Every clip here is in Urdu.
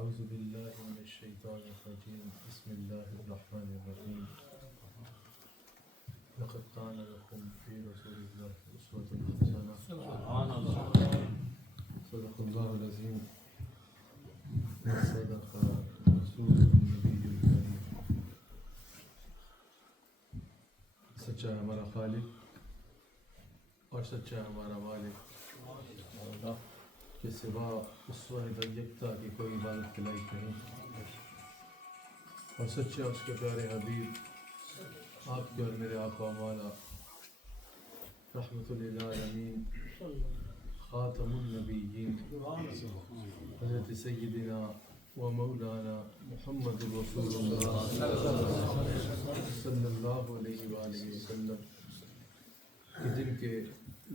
أعوذ بالله من الشيطان الرجيم بسم الله الرحمن الرحيم لقد كان لكم في رسول الله أسوة حسنة صدق الله العظيم وصدق رسوله النبي الكريم. سچا ہے ہمارا خالق اور سچا ہے ہمارا مالک کہ سوا اس واحد یکتا کی کوئی عبادت کے لائق نہیں، اور سچا اس کے پیارے حبیب آپ کے اور میرے آقا و مولا رحمت للعالمین خاتم النبیین حضرت سیدنا و مولانا محمد رسول اللہ صلی اللہ علیہ وآلہ وسلم کہ جن کے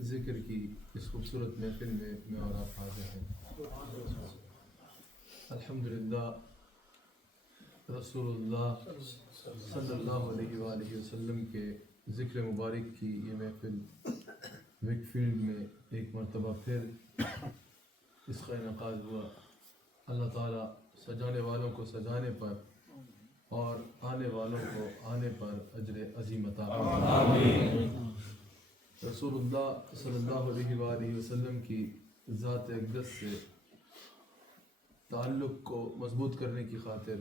ذکر کی اس خوبصورت محفل میں اور آپ حاضر ہیں. الحمدللہ رسول اللہ صلی اللہ علیہ وآلہ وسلم کے ذکر مبارک کی یہ محفل ویک فیلڈ میں ایک مرتبہ پھر اس کا انعقاد ہوا. اللہ تعالیٰ سجانے والوں کو سجانے پر اور آنے والوں کو آنے پر اجر عظیم عطا فرمائے. رسول اللہ صلی اللہ علیہ وآلہ وسلم کی ذات اقدس سے تعلق کو مضبوط کرنے کی خاطر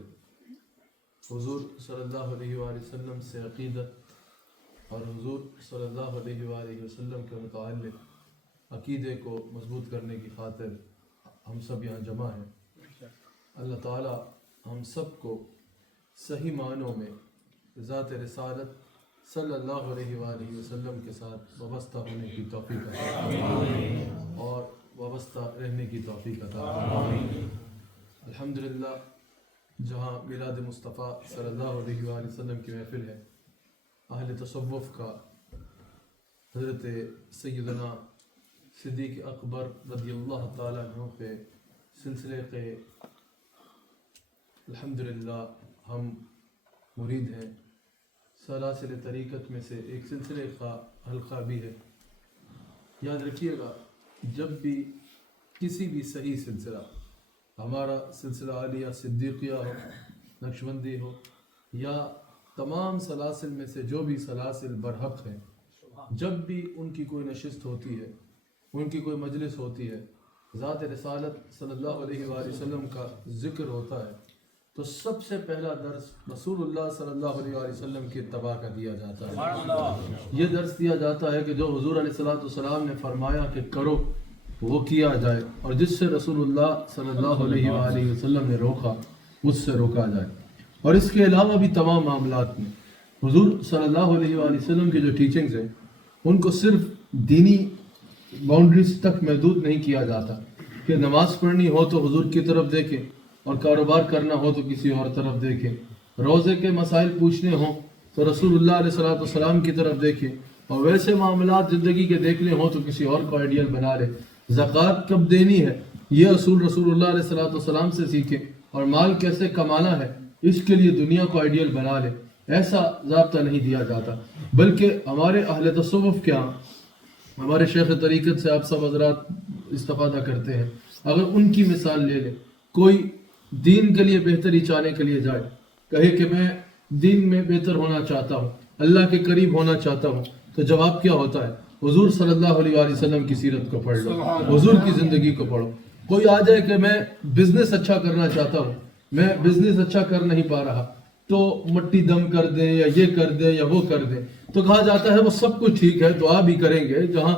حضور صلی اللہ علیہ وآلہ وسلم سے عقیدت اور حضور صلی اللہ علیہ وآلہ وسلم کے متعلق عقیدے کو مضبوط کرنے کی خاطر ہم سب یہاں جمع ہیں. اللہ تعالی ہم سب کو صحیح معنوں میں ذات رسالت صلی اللہ علیہ وآلہ وسلم کے ساتھ وابستہ ہونے کی توفیق عطا فرمائے اور وابستہ رہنے کی توفیق عطا فرمائے. الحمدللہ جہاں میلاد مصطفیٰ صلی اللہ علیہ وآلہ وسلم کی محفل ہے، اہل تصوف کا حضرت سیدنا صدیق اکبر رضی اللہ تعالیٰ عنہ کے سلسلے کے الحمدللہ ہم مرید ہیں. سلاسل طریقت میں سے ایک سلسلے کا حلقہ بھی ہے. یاد رکھیے گا جب بھی کسی بھی صحیح سلسلہ، ہمارا سلسلہ عالیہ صدیقیہ ہو، نقشبندی ہو، یا تمام سلاسل میں سے جو بھی سلاسل برحق ہیں، جب بھی ان کی کوئی نشست ہوتی ہے، ان کی کوئی مجلس ہوتی ہے، ذات رسالت صلی اللہ علیہ وآلہ وسلم کا ذکر ہوتا ہے، تو سب سے پہلا درس رسول اللہ صلی اللہ علیہ وآلہ وسلم کی اتباع کا دیا جاتا ہے. یہ درس دیا جاتا ہے کہ جو حضور علیہ السلام نے فرمایا کہ کرو وہ کیا جائے، اور جس سے رسول اللہ صلی اللہ علیہ وآلہ وسلم نے روکا اس سے روکا جائے. اور اس کے علاوہ بھی تمام معاملات میں حضور صلی اللہ علیہ وآلہ وسلم کی جو ٹیچنگز ہیں ان کو صرف دینی باؤنڈریز تک محدود نہیں کیا جاتا کہ نماز پڑھنی ہو تو حضور کی طرف دیکھیں، اور کاروبار کرنا ہو تو کسی اور طرف دیکھیں، روزے کے مسائل پوچھنے ہوں تو رسول اللہ علیہ السلام کی طرف دیکھیں، اور ویسے معاملات زندگی کے دیکھنے ہوں تو کسی اور کو آئیڈیل بنا لے. زکوٰۃ کب دینی ہے یہ اصول رسول اللہ علیہ السلام سے سیکھیں، اور مال کیسے کمانا ہے اس کے لیے دنیا کو آئیڈیل بنا لے. ایسا ضابطہ نہیں دیا جاتا، بلکہ ہمارے اہل تصوف کیا، ہمارے شیخ طریقت سے آپ سب حضرات استفادہ کرتے ہیں. اگر ان کی مثال لے لیں، کوئی دین کے لیے بہتری چاہنے کے لیے جائے، کہے کہ میں دین میں بہتر ہونا چاہتا ہوں، اللہ کے قریب ہونا چاہتا ہوں، تو جواب کیا ہوتا ہے؟ حضور صلی اللہ علیہ وآلہ وسلم کی سیرت کو پڑھ لو، حضور کی زندگی کو پڑھو. کوئی آ جائے کہ میں بزنس اچھا کرنا چاہتا ہوں، میں بزنس اچھا کر نہیں پا رہا، تو مٹی دم کر دیں یا یہ کر دیں یا وہ کر دیں، تو کہا جاتا ہے وہ سب کچھ ٹھیک ہے، دعا بھی کریں گے، جہاں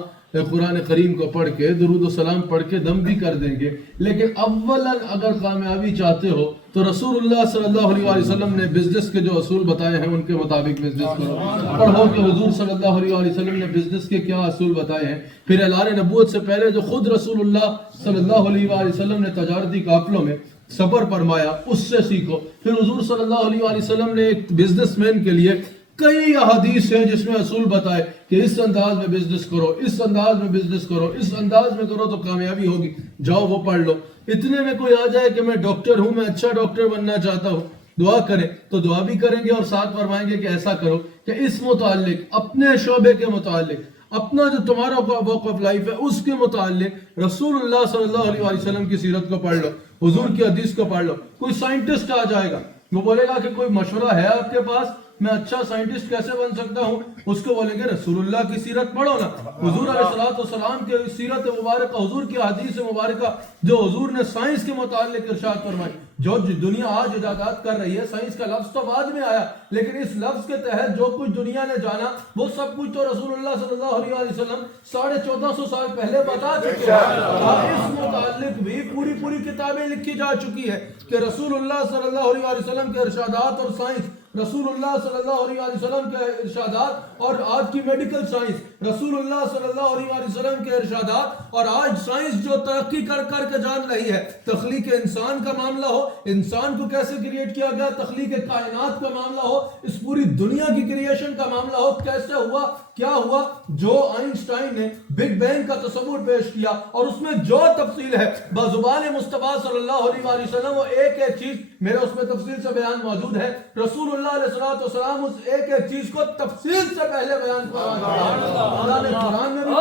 قرآن کریم کو پڑھ کے درود و سلام پڑھ کے دم بھی کر دیں گے، لیکن اولاً اگر کامیابی چاہتے ہو تو رسول اللہ صلی اللہ علیہ وآلہ وسلم نے بزنس کے جو اصول بتائے ہیں ان کے مطابق بزنس کرو. پڑھو کہ حضور صلی اللہ علیہ وآلہ وسلم نے بزنس کے کیا اصول بتائے ہیں. پھر اعلان نبوت سے پہلے جو خود رسول اللہ صلی اللہ علیہ وآلہ وسلم نے تجارتی قافلوں میں صبر فرمایا اس سے سیکھو. پھر حضور صلی اللہ علیہ وآلہ وسلم نے ایک بزنس مین کے لیے کئی احادیث ہیں جس میں اصول بتائے کہ اس انداز میں بزنس کرو، اس انداز میں بزنس کرو، اس انداز میں کرو تو کامیابی ہوگی. جاؤ وہ پڑھ لو. اتنے میں کوئی آ جائے کہ میں ڈاکٹر ہوں، میں اچھا ڈاکٹر بننا چاہتا ہوں، دعا کریں تو دعا بھی کریں گے اور ساتھ فرمائیں گے کہ ایسا کرو کہ اس متعلق، اپنے شعبے کے متعلق، اپنا جو تمہارا واک آف لائف ہے اس کے متعلق رسول اللہ صلی اللہ علیہ وسلم کی سیرت کو پڑھ لو، حضور کی حدیث کو پڑھ لو. کوئی سائنٹسٹ آ جائے گا، وہ بولے گا کہ کوئی مشورہ ہے آپ کے پاس میں اچھا سائنٹسٹ کیسے بن سکتا ہوں، اس کو بولیں گے رسول اللہ کی سیرت پڑھو نا. حضور علیہ السلام کے سیرت مبارکہ، حضور کی حدیث مبارکہ جو حضور نے سائنس کے متعلق ارشاد فرمائی. جو دنیا آج ایجادات کر رہی ہے، سائنس کا لفظ تو بعد میں آیا، لیکن اس لفظ کے تحت جو کچھ دنیا نے جانا وہ سب کچھ تو رسول اللہ صلی اللہ علیہ وسلم 1450 سال پہلے بتا چکے ہیں. اس متعلق بھی پوری کتابیں لکھی جا چکی ہے کہ رسول اللہ صلی اللہ علیہ وسلم کے ارشادات اور سائنس، رسول اللہ صلی اللہ علیہ وسلم کے ارشادات اور آج کی میڈیکل سائنس، رسول اللہ صلی اللہ علیہ وسلم کے ارشادات اور آج سائنس جو ترقی کر کے جان رہی ہے، تخلیق انسان کا معاملہ ہو، انسان کو کیسے کریٹ کیا گیا، تخلیق کائنات کا معاملہ ہو، اس پوری دنیا کی کریشن کا معاملہ ہو، کیسے ہوا، کیا ہوا، جو آئنسٹائن نے بگ بینگ کا تصور پیش کیا اور اس میں جو تفصیل ہے بزبان مصطفیٰ صلی اللہ علیہ وسلم، وہ ایک چیز میرے اس میں تفصیل سے بیان موجود ہے. رسول اللہ علیہ السلام اس ایک چیز کو تفصیل سے پہلے بیان فرمایا، اللہ نے قرآن میں بھی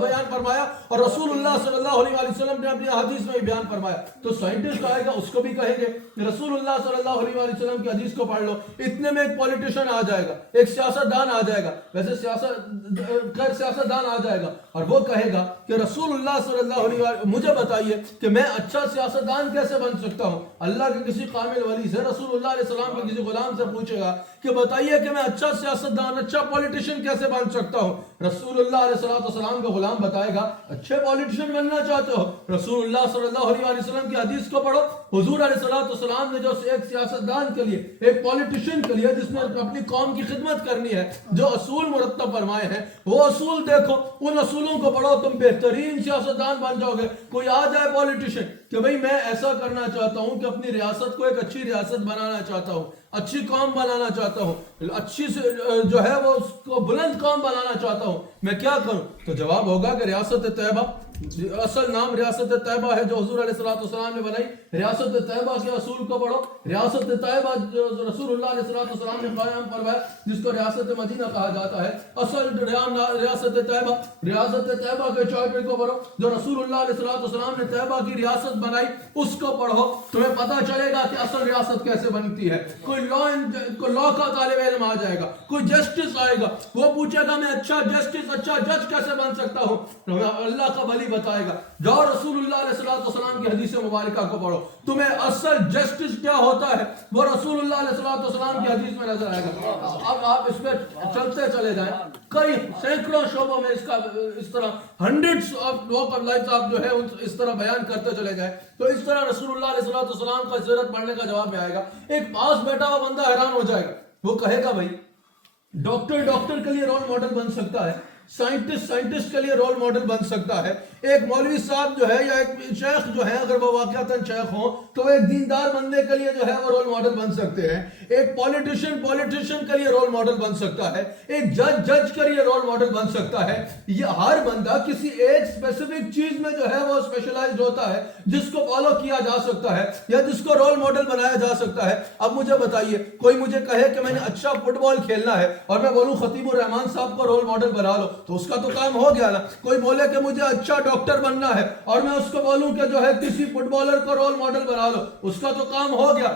بیان فرمایا اور رسول اللہ صلی اللہ علیہ وسلم نے اپنی حدیث میں بھی بیان فرمایا. تو سائنٹسٹ آئے گا، اس کو بھی کہیں گے رسول اللہ صلی اللہ علیہ وسلم کی حدیث کو پڑھ لو. اتنے میں ایک پولیٹیشن آ جائے گا، ایک سیاستدان آ جائے گا، ویسے سیاستدان آ جائے گا اور وہ کہے گا کہ رسول اللہ صلی اللہ علیہ وسلم مجھے بتائیے کہ میں اچھا سیاستدان کیسے بن سکتا ہوں. اللہ کے کسی کامل ولی سے، رسول اللہ علیہ السلام کے کسی غلام سے پوچھے گا کہ بتائیے کہ میں اچھا سیاستدان، اچھا پولیٹیشین کیسے بن سکتا ہوں. رسول اللہ علیہ السلام کا غلام بتائے گا اچھے پولیٹیشین بننا چاہتے ہو، رسول اللہ صلی اللہ علیہ وسلم کی حدیث کو پڑھو. حضور علیہ السلام نے جو ایک سیاستدان کے لیے، ایک پولیٹیشین کے لیے جس نے اپنی قوم کی خدمت کرنی ہے، جو اصول مرتب فرمائے ہیں، وہ اصول دیکھو، ان اصولوں کو پڑھو، تم بہترین سیاستدان بن جاؤ گے. کوئی آ جائے پولیٹیشین کہ بھئی میں ایسا کرنا چاہتا ہوں کہ اپنی ریاست کو ایک اچھی ریاست بنانا چاہتا ہوں، اچھی قوم بنانا چاہتا ہوں، اچھی سے جو ہے وہ اس کو بلند قوم بنانا چاہتا ہوں، میں کیا کروں؟ تو جواب ہوگا کہ ریاست طیبہ، اصل نام ریاست طیبہ ہے جو حضور علیہ السلام نے بنائی. ریاست طیبہ کے اصول کو پڑھو. ریاست طیبہ جو رسول اللہ علیہ السلام نے قائم فرمایا، جس کو ریاست مدینہ کہا جاتا ہے، اصل ریاست طیبہ کے چارٹر کو پڑھو جو رسول اللہ علیہ السلام نے طیبہ کی ریاست بنائی، اس کو پڑھو. تمہیں پتہ چلے گا کہ اصل ریاست کیسے بنتی ہے. کوئی لا کا طالب علم آ جائے گا، کوئی جسٹس آئے گا، وہ پوچھے گا میں اچھا جسٹس، اچھا جج کیسے بن سکتا ہوں. اللہ کا ولی بتائے گا جاؤ رسول اللہ علیہ السلام کی حدیث مبارکہ کو پڑھو، تمہیں اصل جسٹس کیا ہوتا ہے وہ رسول اللہ علیہ السلام کی حدیث میں نظر آئے گا. اب آپ اس پہ چلتے چلے جائیں، کئی سینکڑوں شعبوں میں اس طرح hundreds of walk of life آپ جو ہے اس طرح بیان کرتے چلے جائیں. تو اس طرح رسول اللہ علیہ السلام کا سیرت پڑھنے کا جواب میں آئے گا. ایک پاس بیٹھا ہوا بندہ حیران ہو جائے گا، وہ کہے گا بھائی ڈاکٹر کے لیے رول ماڈل بن سکتا ہے، سائنٹسٹ کے لیے رول ماڈل بن سکتا ہے، ایک مولوی صاحب جو ہے یا ایک شیخ جو ہے اگر وہ واقعتاً شیخ ہوں تو ایک دیندار بندے کے لیے جو ہے وہ رول ماڈل بن سکتے ہیں، ایک پولیٹیشین کے لیے رول ماڈل بن سکتا ہے، ایک جج کے لیے رول ماڈل بن سکتا ہے. یہ ہر بندہ کسی ایک اسپیسیفک چیز میں جو ہے وہ اسپیشلائزڈ ہوتا ہے جس کو فالو کیا جا سکتا ہے یا جس کو رول ماڈل بنایا جا سکتا ہے. اب مجھے بتائیے، کوئی مجھے کہے کہ میں نے اچھا فٹ بال کھیلنا ہے اور میں بولوں خطیب الرحمان صاحب کو رول ماڈل بنا لو، تو اس کا تو کام ہو گیا نا. کوئی بولے کہ مجھے اچھا ڈاکٹر بننا ہے اور میں اس کو بولوں کہ جو ہے کسی فٹ بالر کو رول ماڈل بنا لو، اس کا تو کام ہو گیا.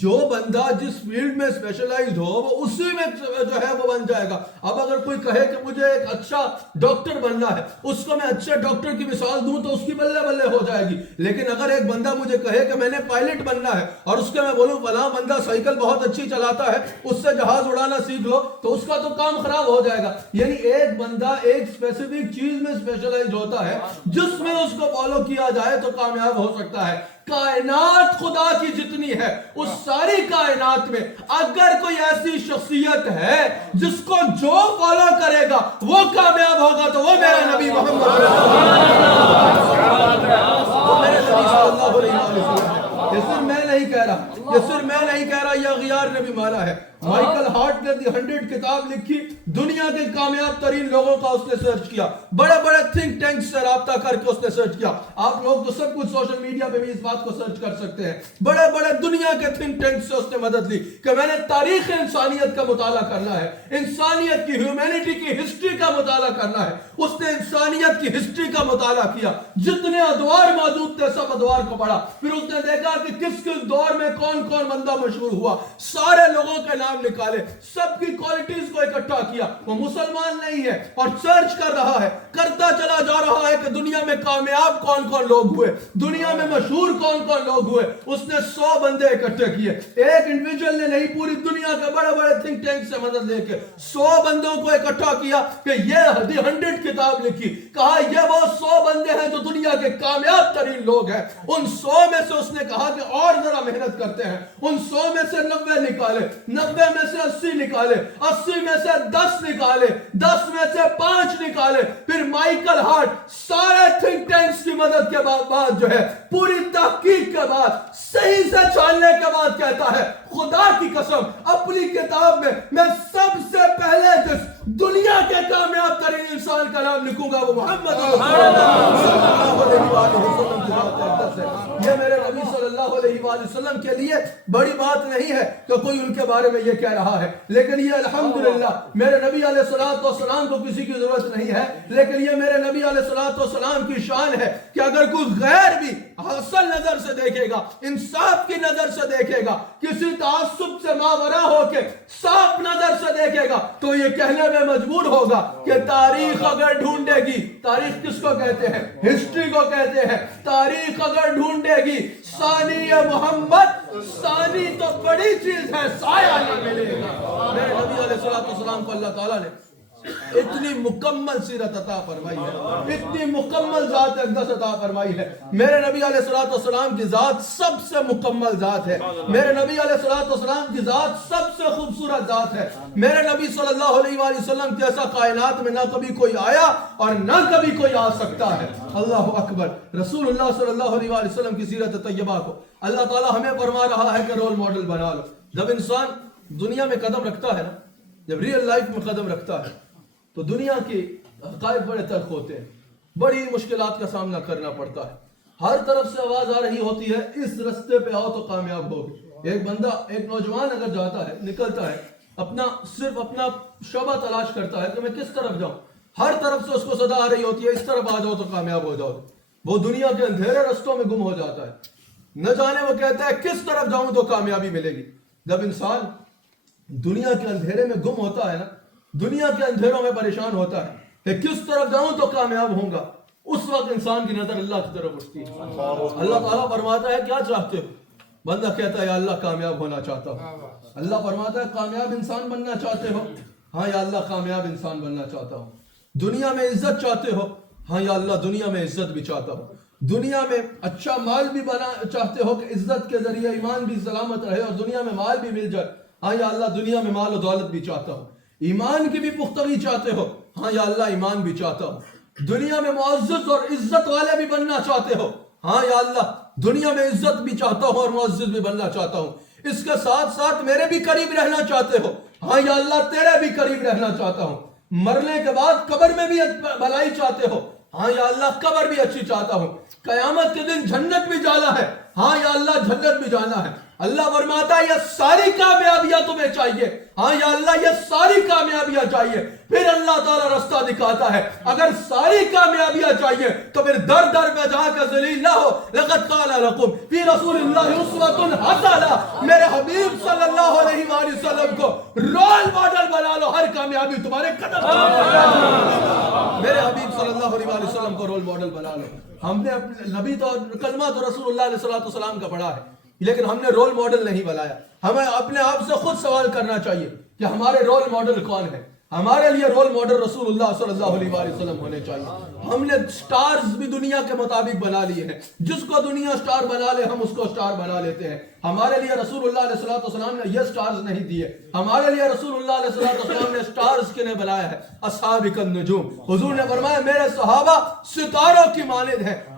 جو بندہ جس فیلڈ میں اسپیشلائزڈ ہو وہ اسی میں جو ہے وہ بن جائے گا. اب اگر کوئی کہے کہ مجھے ایک اچھا ڈاکٹر بننا ہے، اس کو میں اچھے ڈاکٹر کی مثال دوں تو اس کی بلے بلے ہو جائے گی. لیکن اگر ایک بندہ مجھے کہے کہ میں نے پائلٹ بننا ہے اور اس کے میں بولوں فلاں بندہ سائیکل بہت اچھی چلاتا ہے، اس سے جہاز اڑانا سیکھ لو، تو اس کا تو کام خراب ہو جائے گا. یعنی ایک بندہ ایک اسپیسیفک چیز میں اسپیشلائزڈ ہوتا ہے، جس میں اس کو فالو کیا جائے تو کامیاب ہو سکتا ہے. کائنات خدا کی جتنی ہے، اس ساری کائنات میں اگر کوئی ایسی شخصیت ہے جس کو جو فالو کرے گا وہ کامیاب ہوگا تو وہ میرا نبی محمد صلی اللہ علیہ وسلم ہے. یہ صرف میں نہیں کہہ رہا، یہ غیار نے بھی مارا ہے. مائیکل ہارٹ نے دی 100 کتاب لکھی, دنیا کے کامیاب ترین لوگوں کا اس نے سرچ کیا, بڑے بڑے تھنک ٹینک سے رابطہ کر کے اس نے سرچ کیا. آپ لوگ تو سب کچھ سوشل میڈیا پہ بھی اس بات کو سرچ کر سکتے ہیں. بڑے بڑے دنیا کے تھنک ٹینک سے اس نے مدد لی کہ میں نے تاریخ انسانیت کا مطالعہ کرنا ہے, انسانیت کی ہیومینٹی کی ہسٹری کا مطالعہ کرنا ہے. اس نے انسانیت کی ہسٹری کا مطالعہ کیا, جتنے ادوار موجود تھے سب ادوار کو پڑھا. پھر اس نے دیکھا کہ کس کس دور میں کون کون بندہ مشہور ہوا, سارے لوگوں کے نام نکالے, سب کی کوالٹیز کو اکٹھا کیا. وہ مسلمان نہیں ہے اور سرچ کر رہا ہے, کرتا چلا جا رہا ہے کہ دنیا میں کامیاب کون کون لوگ ہوئے, دنیا میں مشہور کون کون لوگ ہوئے. اس نے 100 بندے اکٹھے کیے, ایک انڈیویجول نے نہیں, پوری دنیا کے بڑے بڑے تھنک ٹینک سے مدد لے کے 100 بندوں کو اکٹھا کیا کہ یہ دی 100 کتاب لکھی. کہا یہ وہ 100 بندے ہیں جو دنیا کے کامیاب ترین لوگ ہیں. ان 100 میں سے اس نے کہا کہ اور ذرا محنت کرتے ہیں. ان 100 میں سے 90 نکالے, 90 میں سے 80 نکالے, 80 میں سے 10 نکالے, 10 میں سے 5 نکالے. پھر مائیکل ہارٹ سارے تھنک ٹینکس کی مدد کے بعد جو ہے, پوری تحقیق کے بعد, صحیح سے چھاننے کے بعد کہتا ہے خدا کی قسم اپنی کتاب میں میں سب سے پہلے جس دنیا کے کامیاب ترین انسان کا نام لکھوں گا وہ محمد صلی اللہ علیہ وسلم کی بات ہے. یہ میرے نبی صلی اللہ علیہ وآلہ وسلم کے لیے بڑی بات نہیں ہے کہ کوئی ان کے بارے میں یہ کہہ رہا ہے, لیکن یہ الحمدللہ میرے نبی علیہ الصلوۃ والسلام کو کسی کی ضرورت نہیں ہے, لیکن یہ میرے نبی علیہ الصلوۃ والسلام کی شان ہے کہ اگر کوئی غیر بھی اصل نظر سے دیکھے گا, انصاف کی نظر سے دیکھے گا, کسی تعصب سے ماورا ہو کے صاف نظر سے دیکھے گا, تو یہ کہنے میں مجبور ہوگا کہ تاریخ اگر ڈھونڈے گی, تاریخ کس کو کہتے ہیں, ہسٹری کو کہتے ہیں, تاریخ اگر ڈھونڈے گی ثانی محمد, ثانی تو بڑی چیز ہے, سایہ نہ ملے گا. میرے نبی علیہ الصلوۃ والسلام کو اللہ تعالیٰ نے اتنی مکمل سیرت عطا فرمائی ہے, اتنی مکمل ذات اقدس عطا فرمائی ہے. میرے نبی علیہ الصلوۃ والسلام کی ذات سب سے مکمل ذات ہے. میرے نبی علیہ الصلوۃ والسلام کی ذات سب سے خوبصورت ذات ہے. میرے نبی صلی اللہ علیہ وآلہ وسلم جیسا کائنات میں نہ کبھی کوئی آیا اور نہ کبھی کوئی آ سکتا ہے. اللہ اکبر. رسول اللہ صلی اللہ علیہ وآلہ وسلم کی سیرت طیبہ کو اللہ تعالیٰ ہمیں فرما رہا ہے کہ رول ماڈل بنا لو. جب انسان دنیا میں قدم رکھتا ہے نا, جب ریئل لائف میں قدم رکھتا ہے تو دنیا کے حقائق بڑے تلخ ہوتے ہیں, بڑی مشکلات کا سامنا کرنا پڑتا ہے. ہر طرف سے آواز آ رہی ہوتی ہے اس رستے پہ آؤ تو کامیاب ہوگے. ایک بندہ, ایک نوجوان اگر جاتا ہے, نکلتا ہے, صرف اپنا شعبہ تلاش کرتا ہے کہ میں کس طرف جاؤں, ہر طرف سے اس کو صدا آ رہی ہوتی ہے اس طرف آ جاؤ تو کامیاب ہو جاؤ. وہ دنیا کے اندھیرے رستوں میں گم ہو جاتا ہے, نہ جانے وہ کہتا ہے کس طرف جاؤں تو کامیابی ملے گی. جب انسان دنیا کے اندھیرے میں گم ہوتا ہے نا, دنیا کے اندھیروں میں پریشان ہوتا ہے کہ کس طرف جاؤں تو کامیاب ہوں گا, اس وقت انسان کی نظر اللہ کی طرف اٹھتی ہے. اللہ تعالیٰ فرماتا ہے کیا چاہتے ہو, بندہ کہتا ہے یا اللہ کامیاب ہونا چاہتا ہوں. اللہ فرماتا ہے کامیاب انسان بننا چاہتے ہو, ہاں یا اللہ کامیاب انسان بننا چاہتا ہوں. دنیا میں عزت چاہتے ہو, ہاں یا اللہ دنیا میں عزت بھی چاہتا ہوں. دنیا میں اچھا مال بھی بنا چاہتے ہو کہ عزت کے ذریعے ایمان بھی سلامت رہے اور دنیا میں مال بھی مل جائے, ہاں یا اللہ دنیا میں مال و دولت بھی چاہتا ہوں. ایمان کی بھی پختگی چاہتے ہو, ہاں یا اللہ ایمان بھی چاہتا ہوں. دنیا میں معزز اور عزت والے بھی بننا چاہتے ہو, ہاں یا اللہ دنیا میں عزت بھی چاہتا ہوں اور معزز بھی بننا چاہتا ہوں. اس کے ساتھ ساتھ میرے بھی قریب رہنا چاہتے ہو, ہاں یا اللہ تیرے بھی قریب رہنا چاہتا ہوں. مرنے کے بعد قبر میں بھی بھلائی چاہتے ہو, ہاں یا اللہ قبر بھی اچھی چاہتا ہوں. قیامت کے دن جنت بھی جانا ہے, ہاں یا اللہ جنت بھی جانا ہے. اللہ فرماتا ہے یہ ساری کامیابیاں تمہیں چاہیے, ہاں یا اللہ یہ ساری کامیابیاں چاہیے. پھر اللہ تعالیٰ رستہ دکھاتا ہے, اگر ساری کامیابیاں چاہیے تو پھر در در پہ جا کے ذلیل نہ ہو. لقد قال لکم فی رسول اللہ اسوۃ حسنہ, میرے حبیب صلی اللہ علیہ وآلہ وسلم کو رول ماڈل بنا لو, ہر کامیابی تمہارے قدم. میرے حبیب صلی اللہ علیہ وآلہ وسلم کو رول ماڈل بنا لو. ہم نے نبی تو کلمہ تو رسول اللہ علیہ السلام کا پڑھا ہے, لیکن ہم نے رول ماڈل نہیں بنایا. ہمیں اپنے آپ سے خود سوال کرنا چاہیے کہ ہمارے رول ماڈل کون ہے. ہمارے لیے رول ماڈل رسول اللہ صلی اللہ علیہ وآلہ وسلم ہونے چاہیے. ہم نے سٹارز بھی دنیا کے مطابق بنا لیے ہیں, جس کو دنیا سٹار بنا لے ہم اس کو سٹار بنا لیتے ہیں. ہمارے لیے رسول اللہ علیہ السلام نے یہ سٹارز نہیں دیے. ہمارے لیے رسول اللہ علیہ السلام نے سٹارز کے نے بنایا ہے, اصحاب النجوم. حضور نے فرمایا میرے صحابہ ستاروں کی مانند ہیں.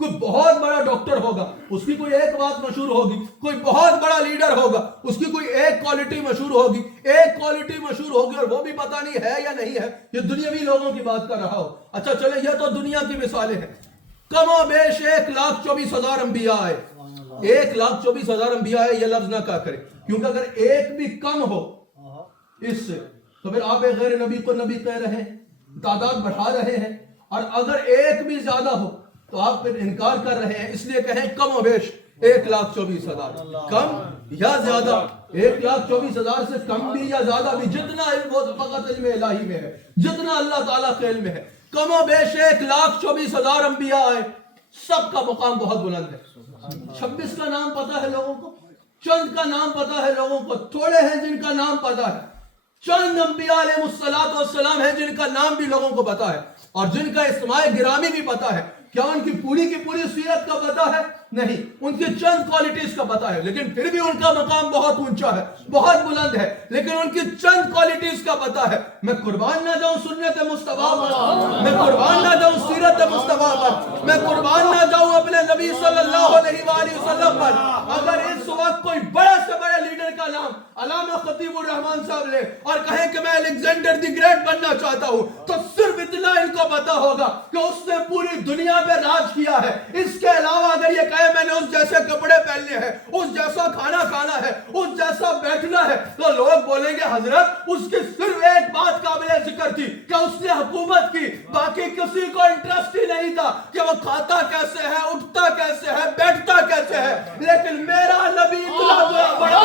کوئی بہت بڑا ڈاکٹر ہوگا، اس کی کوئی ایک بات مشہور ہوگی، کوئی بہت بڑا لیڈر ہوگا، اس کی کوئی ایک کوالٹی مشہور ہوگی، ایک کوالٹی مشہور ہوگی اور وہ بھی پتہ نہیں ہے یا نہیں ہے، یہ دنیاوی لوگوں کی بات کر رہا ہو۔ اچھا چلے یہ تو دنیا کی مثالیں ہیں، کم و بیش 1,24,000 انبیاء آئے، 1,24,000 انبیاء آئے، یہ لفظ نہ کہا کرے، کیونکہ اگر ایک بھی کم ہو اس سے تو پھر آپ ایک غیر نبی کو نبی کہہ رہے ہیں، تعداد بڑھا رہے ہیں، اور اگر ایک بھی زیادہ ہو تو آپ پھر انکار کر رہے ہیں، اس لیے کہیں کم و بیش 1,24,000، کم یا زیادہ، 1,24,000 سے کم بھی یا زیادہ بھی، جتنا علم وہ فقط علم الہی میں ہے، جتنا اللہ تعالیٰ کے علم میں ہے، کم و بیش 1,24,000 انبیاء آئے، سب کا مقام بہت بلند ہے۔ 26 کا نام پتا ہے لوگوں کو، چند کا نام پتا ہے لوگوں کو، تھوڑے ہیں جن کا نام پتا ہے، چند انبیاء علیہ السلام ہیں جن کا نام بھی لوگوں کو پتا ہے اور جن کا اسماء گرامی بھی پتا ہے۔ کیا ان کی پوری سیرت کا پتا ہے؟ نہیں، ان کی چند کوالٹیز کا پتا ہے، لیکن پھر بھی ان کا مقام بہت اونچا ہے، بہت بلند ہے، لیکن ان کی چند کوالٹیز کا پتا ہے۔ میں قربان نہ جاؤں سنت مصطفیٰ پر، میں قربان نہ جاؤں سیرت مصطفیٰ پر، میں قربان نہ جاؤں اپنے نبی صلی اللہ علیہ وآلہ وسلم پر۔ اگر اس وقت کوئی بڑے سے بڑے لیڈر کا نام علامہ خطیب الرحمان صاحب لے اور کہیں کہ میں الیگزینڈر دی گریٹ بننا چاہتا ہوں، تو صرف اتنا ان کو پتا ہوگا کہ اس نے پوری دنیا پہ راج کیا ہے۔ اس کے علاوہ اگر یہ کہے میں نے اس جیسے کپڑے پہننے ہیں، اس جیسا کھانا کھانا ہے، اس جیسا بیٹھنا ہے، تو لوگ بولیں گے حضرت اس کی صرف ایک بات قابل ذکر تھی کہ اس نے حکومت کی، باقی کسی کو انٹرسٹ ہی نہیں تھا کہ وہ کھاتا کیسے ہے، اٹھتا کیسے ہے، بیٹھتا کیسے ہے۔ لیکن میرا نبی اتنا بڑا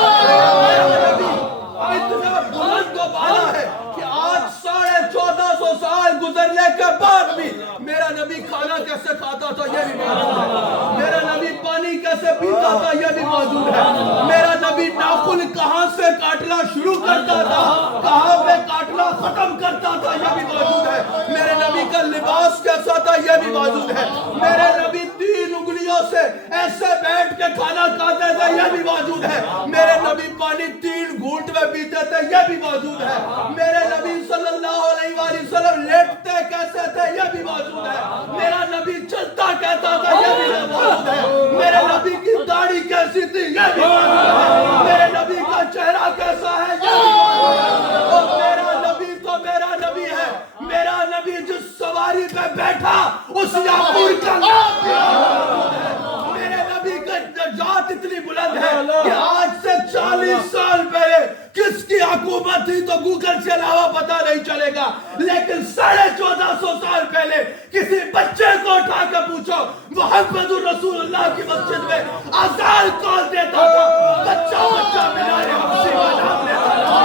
اتنا بلند و بالا ہے کہ آج 1450 سال گزرنے کے بعد بھی میرا نبی کھانا کیسے کھاتا تھا یہ بھی موجود ہے، میرا نبی پانی کیسے پیتا تھا یہ بھی موجود ہے، میرا نبی ناخن کہاں سے کاٹنا شروع کرتا تھا، کہاں پہ کاٹنا ختم کرتا تھا یہ بھی موجود ہے، میرے نبی کا لباس کیسا تھا یہ بھی موجود ہے، میرے نبی 3 انگلیوں سے ایسے بیٹھ کے کھانا کھاتے تھے یہ بھی موجود ہے، میرے نبی پانی 3 گھونٹ میں پیتے تھے یہ بھی موجود ہے، میرے نبی صلی اللہ علیہ وآلہ وسلم لیٹتے کیسے تھے یہ بھی موجود ہے، میرا نبی چلتا کہتا تھا یہ بھی موجود ہے، میرے نبی کی داڑھی کیسی تھی یہ بھی موجود ہے، میرے نبی کا چہرہ کیسا ہے یہ بھی موجود ہے، اور میرا نبی تو میرا نبی ہے، میرا نبی جس سواری پہ بیٹھا اس یاقوت کا نام بھی موجود ہے، میرے نبی کا ذات اتنی بلند ہے کہ آج سے 40 سال پہلے کس کی حکومت تھی تو گوگل سے علاوہ پتہ نہیں چلے گا، لیکن 1450 سال پہلے کسی بچے کو اٹھا کے پوچھو محمد رسول اللہ کی مسجد میں اذان کون دیتا تھا، بچہ بچہ بلال حبشی کا نام لیتا تھا۔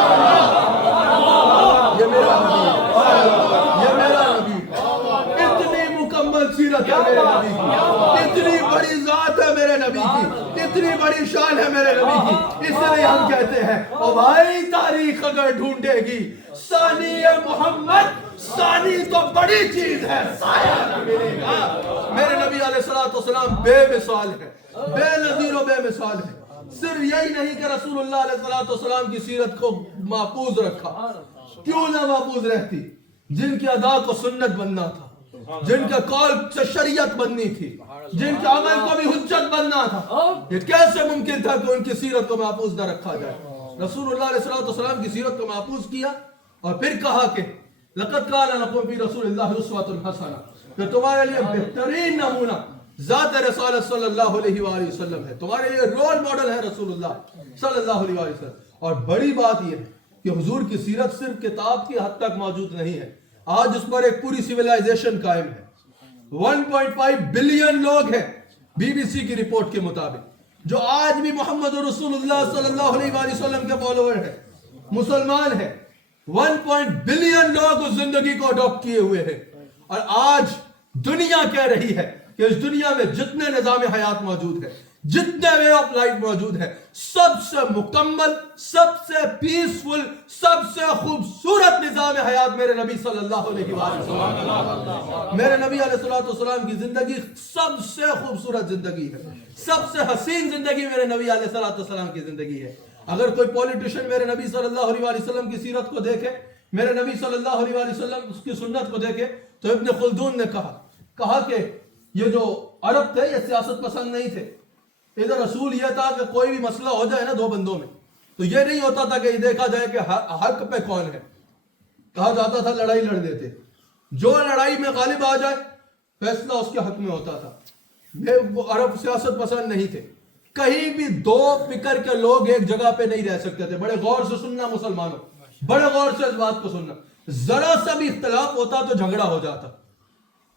یہ میرا نبی، یہ میرا نبی، اتنی مکمل سیرت ہے میرے نبی کی، اتنی بڑی ذات ہے میرے نبی کی، اتنی بڑی شان ہے میرے نبی کی، اس لیے ہم کہتے ہیں او بھائی تاریخ اگر ڈھونڈے گی ثانی محمد، ثانی تو بڑی چیز ہے، سایہ نہ ملے گا۔ میرے نبی علیہ السلام بے مثال ہے، بے نظیر و بے مثال ہے۔ صرف یہی نہیں کہ رسول اللہ علیہ السلام کی سیرت کو محفوظ رکھا، کیوں نہ محفوظ رہتی؟ جن کی ادا کو سنت بننا تھا، جن کے قول سے شریعت بننی تھی، جن کے عمل کو بھی حجت بننا تھا، یہ کیسے ممکن تھا کہ ان کی سیرت کو محفوظ نہ رکھا جائے؟ رسول اللہ علیہ السلام کی سیرت کو محفوظ کیا اور پھر کہا کہ لَقَدْ كَانَ لَكُمْ فِي رَسُولِ اللَّهِ أُسْوَةٌ حَسَنَةٌ، کہ تمہارے لیے بہترین نمونہ ذات رسالت صلی اللہ علیہ وآلہ وسلم ہے، تمہارے لیے رول ماڈل ہے رسول اللہ صلی اللہ علیہ وآلہ وسلم۔ اور بڑی بات یہ ہے کہ حضور کی سیرت صرف کتاب کی حد تک موجود نہیں ہے، آج اس پر ایک پوری سیولائزیشن قائم ہے۔ 1.5 بلین لوگ ہیں بی بی سی کی رپورٹ کے مطابق جو آج بھی محمد رسول اللہ صلی اللہ علیہ وآلہ وسلم کے فالوور ہیں، مسلمان ہیں۔ 1 بلین لوگ اس زندگی کو اڈاپٹ کیے ہوئے ہیں، اور آج دنیا کہہ رہی ہے کہ اس دنیا میں جتنے نظام حیات موجود ہے، جتنے وے آف لائف موجود ہے، سب سے مکمل، سب سے پیسفل، سب سے خوبصورت نظام حیات میرے نبی صلی اللہ علیہ وآلہ وسلم۔ میرے نبی علیہ السلام کی زندگی سب سے خوبصورت زندگی ہے، سب سے حسین زندگی میرے نبی علیہ السلام کی زندگی ہے۔ اگر کوئی پولیٹیشن میرے نبی صلی اللہ علیہ وآلہ وسلم کی سیرت کو دیکھے، میرے نبی صلی اللہ علیہ وآلہ وسلم اس کی سنت کو دیکھے، تو ابن خلدون نے کہا کہ یہ جو عرب تھے، یہ سیاست پسند نہیں تھے. ادھر رسول یہ تھا کہ کوئی بھی مسئلہ ہو جائے نا دو بندوں میں تو یہ نہیں ہوتا تھا کہ دیکھا جائے کہ حق پہ کون ہے. کہا جاتا تھا لڑائی لڑ دیتے، جو لڑائی میں غالب آ جائے فیصلہ اس کے حق میں ہوتا تھا. وہ عرب سیاست پسند نہیں تھے. کہیں بھی دو فکر کے لوگ ایک جگہ پہ نہیں رہ سکتے تھے. بڑے غور سے سننا مسلمانوں، بڑے غور سے اس بات کو سننا. ذرا سا بھی اختلاف ہوتا تو جھگڑا ہو جاتا.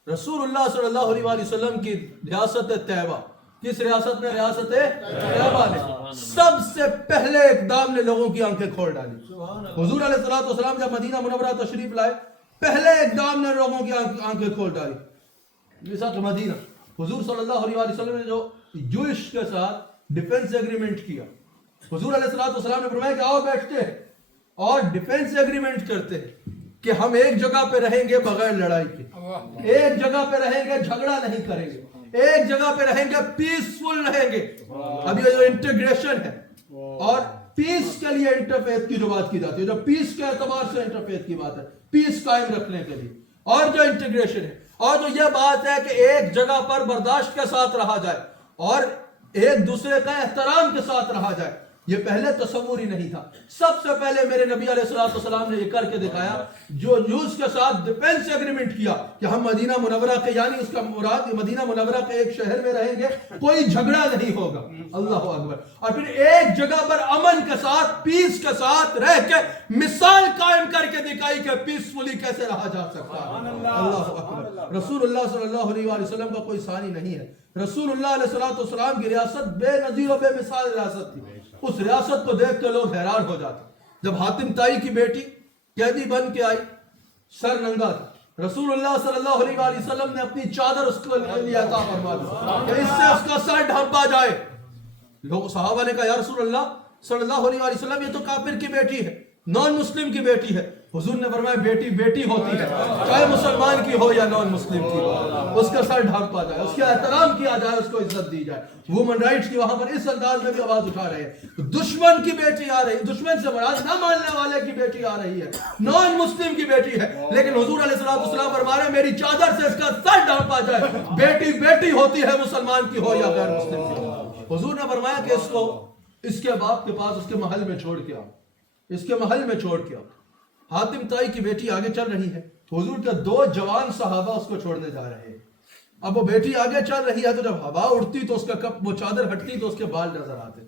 رسول اللہ صلی اللہ علیہ وسلم کی ریاست طیبہ، کس ریاست نے؟ ریاست طیبہ نے سب سے پہلے اقدام نے لوگوں کی آنکھیں کھول ڈالی. حضور علیہ السلام جب مدینہ منورہ تشریف لائے پہلے اقدام نے لوگوں کی آنکھیں کھول ڈالی. مدینہ حضور صلی اللہ علیہ وسلم نے جو جوئش کے ساتھ ڈیفنس ایگریمنٹ کیا، حضور علیہ السلام نے فرمایا کہ آؤ بیٹھتے ہیں اور ڈیفنس ایگریمنٹ کرتے ہیں کہ ہم ایک جگہ پہ رہیں گے بغیر لڑائی کے، ایک جگہ پہ رہیں گے جھگڑا نہیں کریں گے، ایک جگہ پہ رہیں گے پیسفل رہیں گے. اب یہ جو انٹیگریشن ہے اور پیس کے لیے انٹرفیت کی جو بات کی جاتی ہے، جو پیس کے اعتبار سے انٹرفیت کی بات ہے، پیس قائم رکھنے کے لیے، اور جو انٹیگریشن ہے اور جو یہ بات ہے کہ ایک جگہ پر برداشت کے ساتھ رہا جائے اور ایک دوسرے کا احترام کے ساتھ رہا جائے، یہ پہلے تصور ہی نہیں تھا. سب سے پہلے میرے نبی علیہ السلام نے یہ کر کے دکھایا، جو نیوز کے ساتھ ڈیفنس ایگریمنٹ کیا کہ ہم مدینہ منورہ کے، یعنی اس کا مراد مدینہ منورہ کے ایک شہر میں رہیں گے، کوئی جھگڑا نہیں ہوگا. اللہ اکبر. اور پھر ایک جگہ پر امن کے ساتھ، پیس کے ساتھ رہ کے مثال قائم کر کے دکھائی کہ پیسفلی کیسے رہا جا سکتا ہے. اللہ اکبر. رسول اللہ صلی اللہ علیہ وسلم کا کوئی ثانی نہیں ہے. رسول اللہ علیہ السلام کی ریاست بے نظیر و بے مثال ریاست تھی. اس ریاست کو دیکھ کے لوگ حیران ہو جاتے. جب حاتم طائی کی بیٹی قیدی بن کے آئی، سر ننگا تھا، رسول اللہ صلی اللہ علیہ وسلم نے اپنی چادر اس کو لیے عطا فرما دی کہ اس سے اس کا سر ڈھانپا جائے. لوگ صحابہ نے کہا یا رسول اللہ صلی اللہ علیہ وسلم یہ تو کافر کی بیٹی ہے، نان مسلم کی بیٹی ہے. حضور نے فرمایا بیٹی بیٹی ہوتی ہے، چاہے مسلمان کی ہو یا نان مسلم کی ہو، اس کا سر ڈھانپا جائے، اس کا احترام کیا جائے، اس کو عزت دی جائے. وومن رائٹس کی وہاں پر اس انداز میں بھی آواز اٹھا رہے ہیں. دشمن کی بیٹی آ رہی، دشمن سے مراد نہ ماننے والے کی بیٹی آ رہی ہے، نان مسلم کی بیٹی ہے، لیکن حضور علیہ السلام فرما رہے ہیں میری چادر سے اس کا سر ڈھانپا جائے. بیٹی بیٹی ہوتی ہے، مسلمان کی ہو یا غیر مسلم کی ہو. حضور نے فرمایا کہ اس کو اس کے باپ کے پاس، اس کے محل میں چھوڑ کے آؤ، اس کے محل میں چھوڑ کے آؤ. حاتم طائی کی بیٹی آگے چل رہی ہے، حضور کے دو جوان صحابہ اس کو چھوڑنے جا رہے ہیں. اب وہ بیٹی آگے چل رہی ہے تو جب ہوا اڑتی تو اس کا کپ، وہ چادر ہٹتی تو اس کے بال نظر آتے.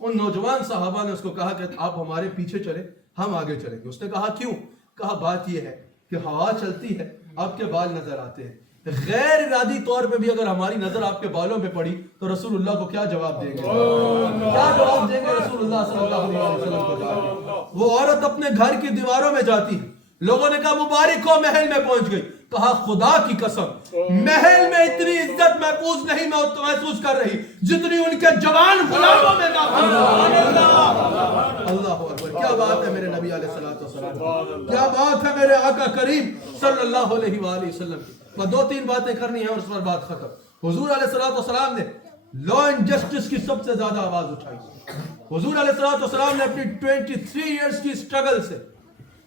ان نوجوان صحابہ نے اس کو کہا کہ آپ ہمارے پیچھے چلیں، ہم آگے چلیں گے. اس نے کہا کیوں؟ کہا بات یہ ہے کہ ہوا چلتی ہے، آپ کے بال نظر آتے ہیں. غیر ارادی طور پہ بھی اگر ہماری نظر آپ کے بالوں پہ پڑی تو رسول اللہ کو کیا جواب دیں گے؟ کیا جواب دیں گے رسول اللہ صلی اللہ علیہ وسلم کو جا کے؟ وہ عورت اپنے گھر کی دیواروں میں جاتی ہے. لوگوں نے کہا مبارک ہو، محل میں پہنچ گئی. کہا خدا کی قسم محل میں اتنی عزت محفوظ نہیں میں محسوس کر رہی جتنی ان کے جوان غلاموں میں داخل. اللہ اکبر. کیا بات ہے میرے نبی علیہ السلام، کیا بات ہے میرے آقا کریم صلی اللہ علیہ وآلہ وسلم کی. دو تین باتیں کرنی ہیں اور اس پر بات ختم. حضور علیہ السلام نے لا اینڈ جسٹس کی سب سے زیادہ آواز اٹھائی. حضور علیہ السلام نے اپنی 23 ایئرز کی سٹرگل سے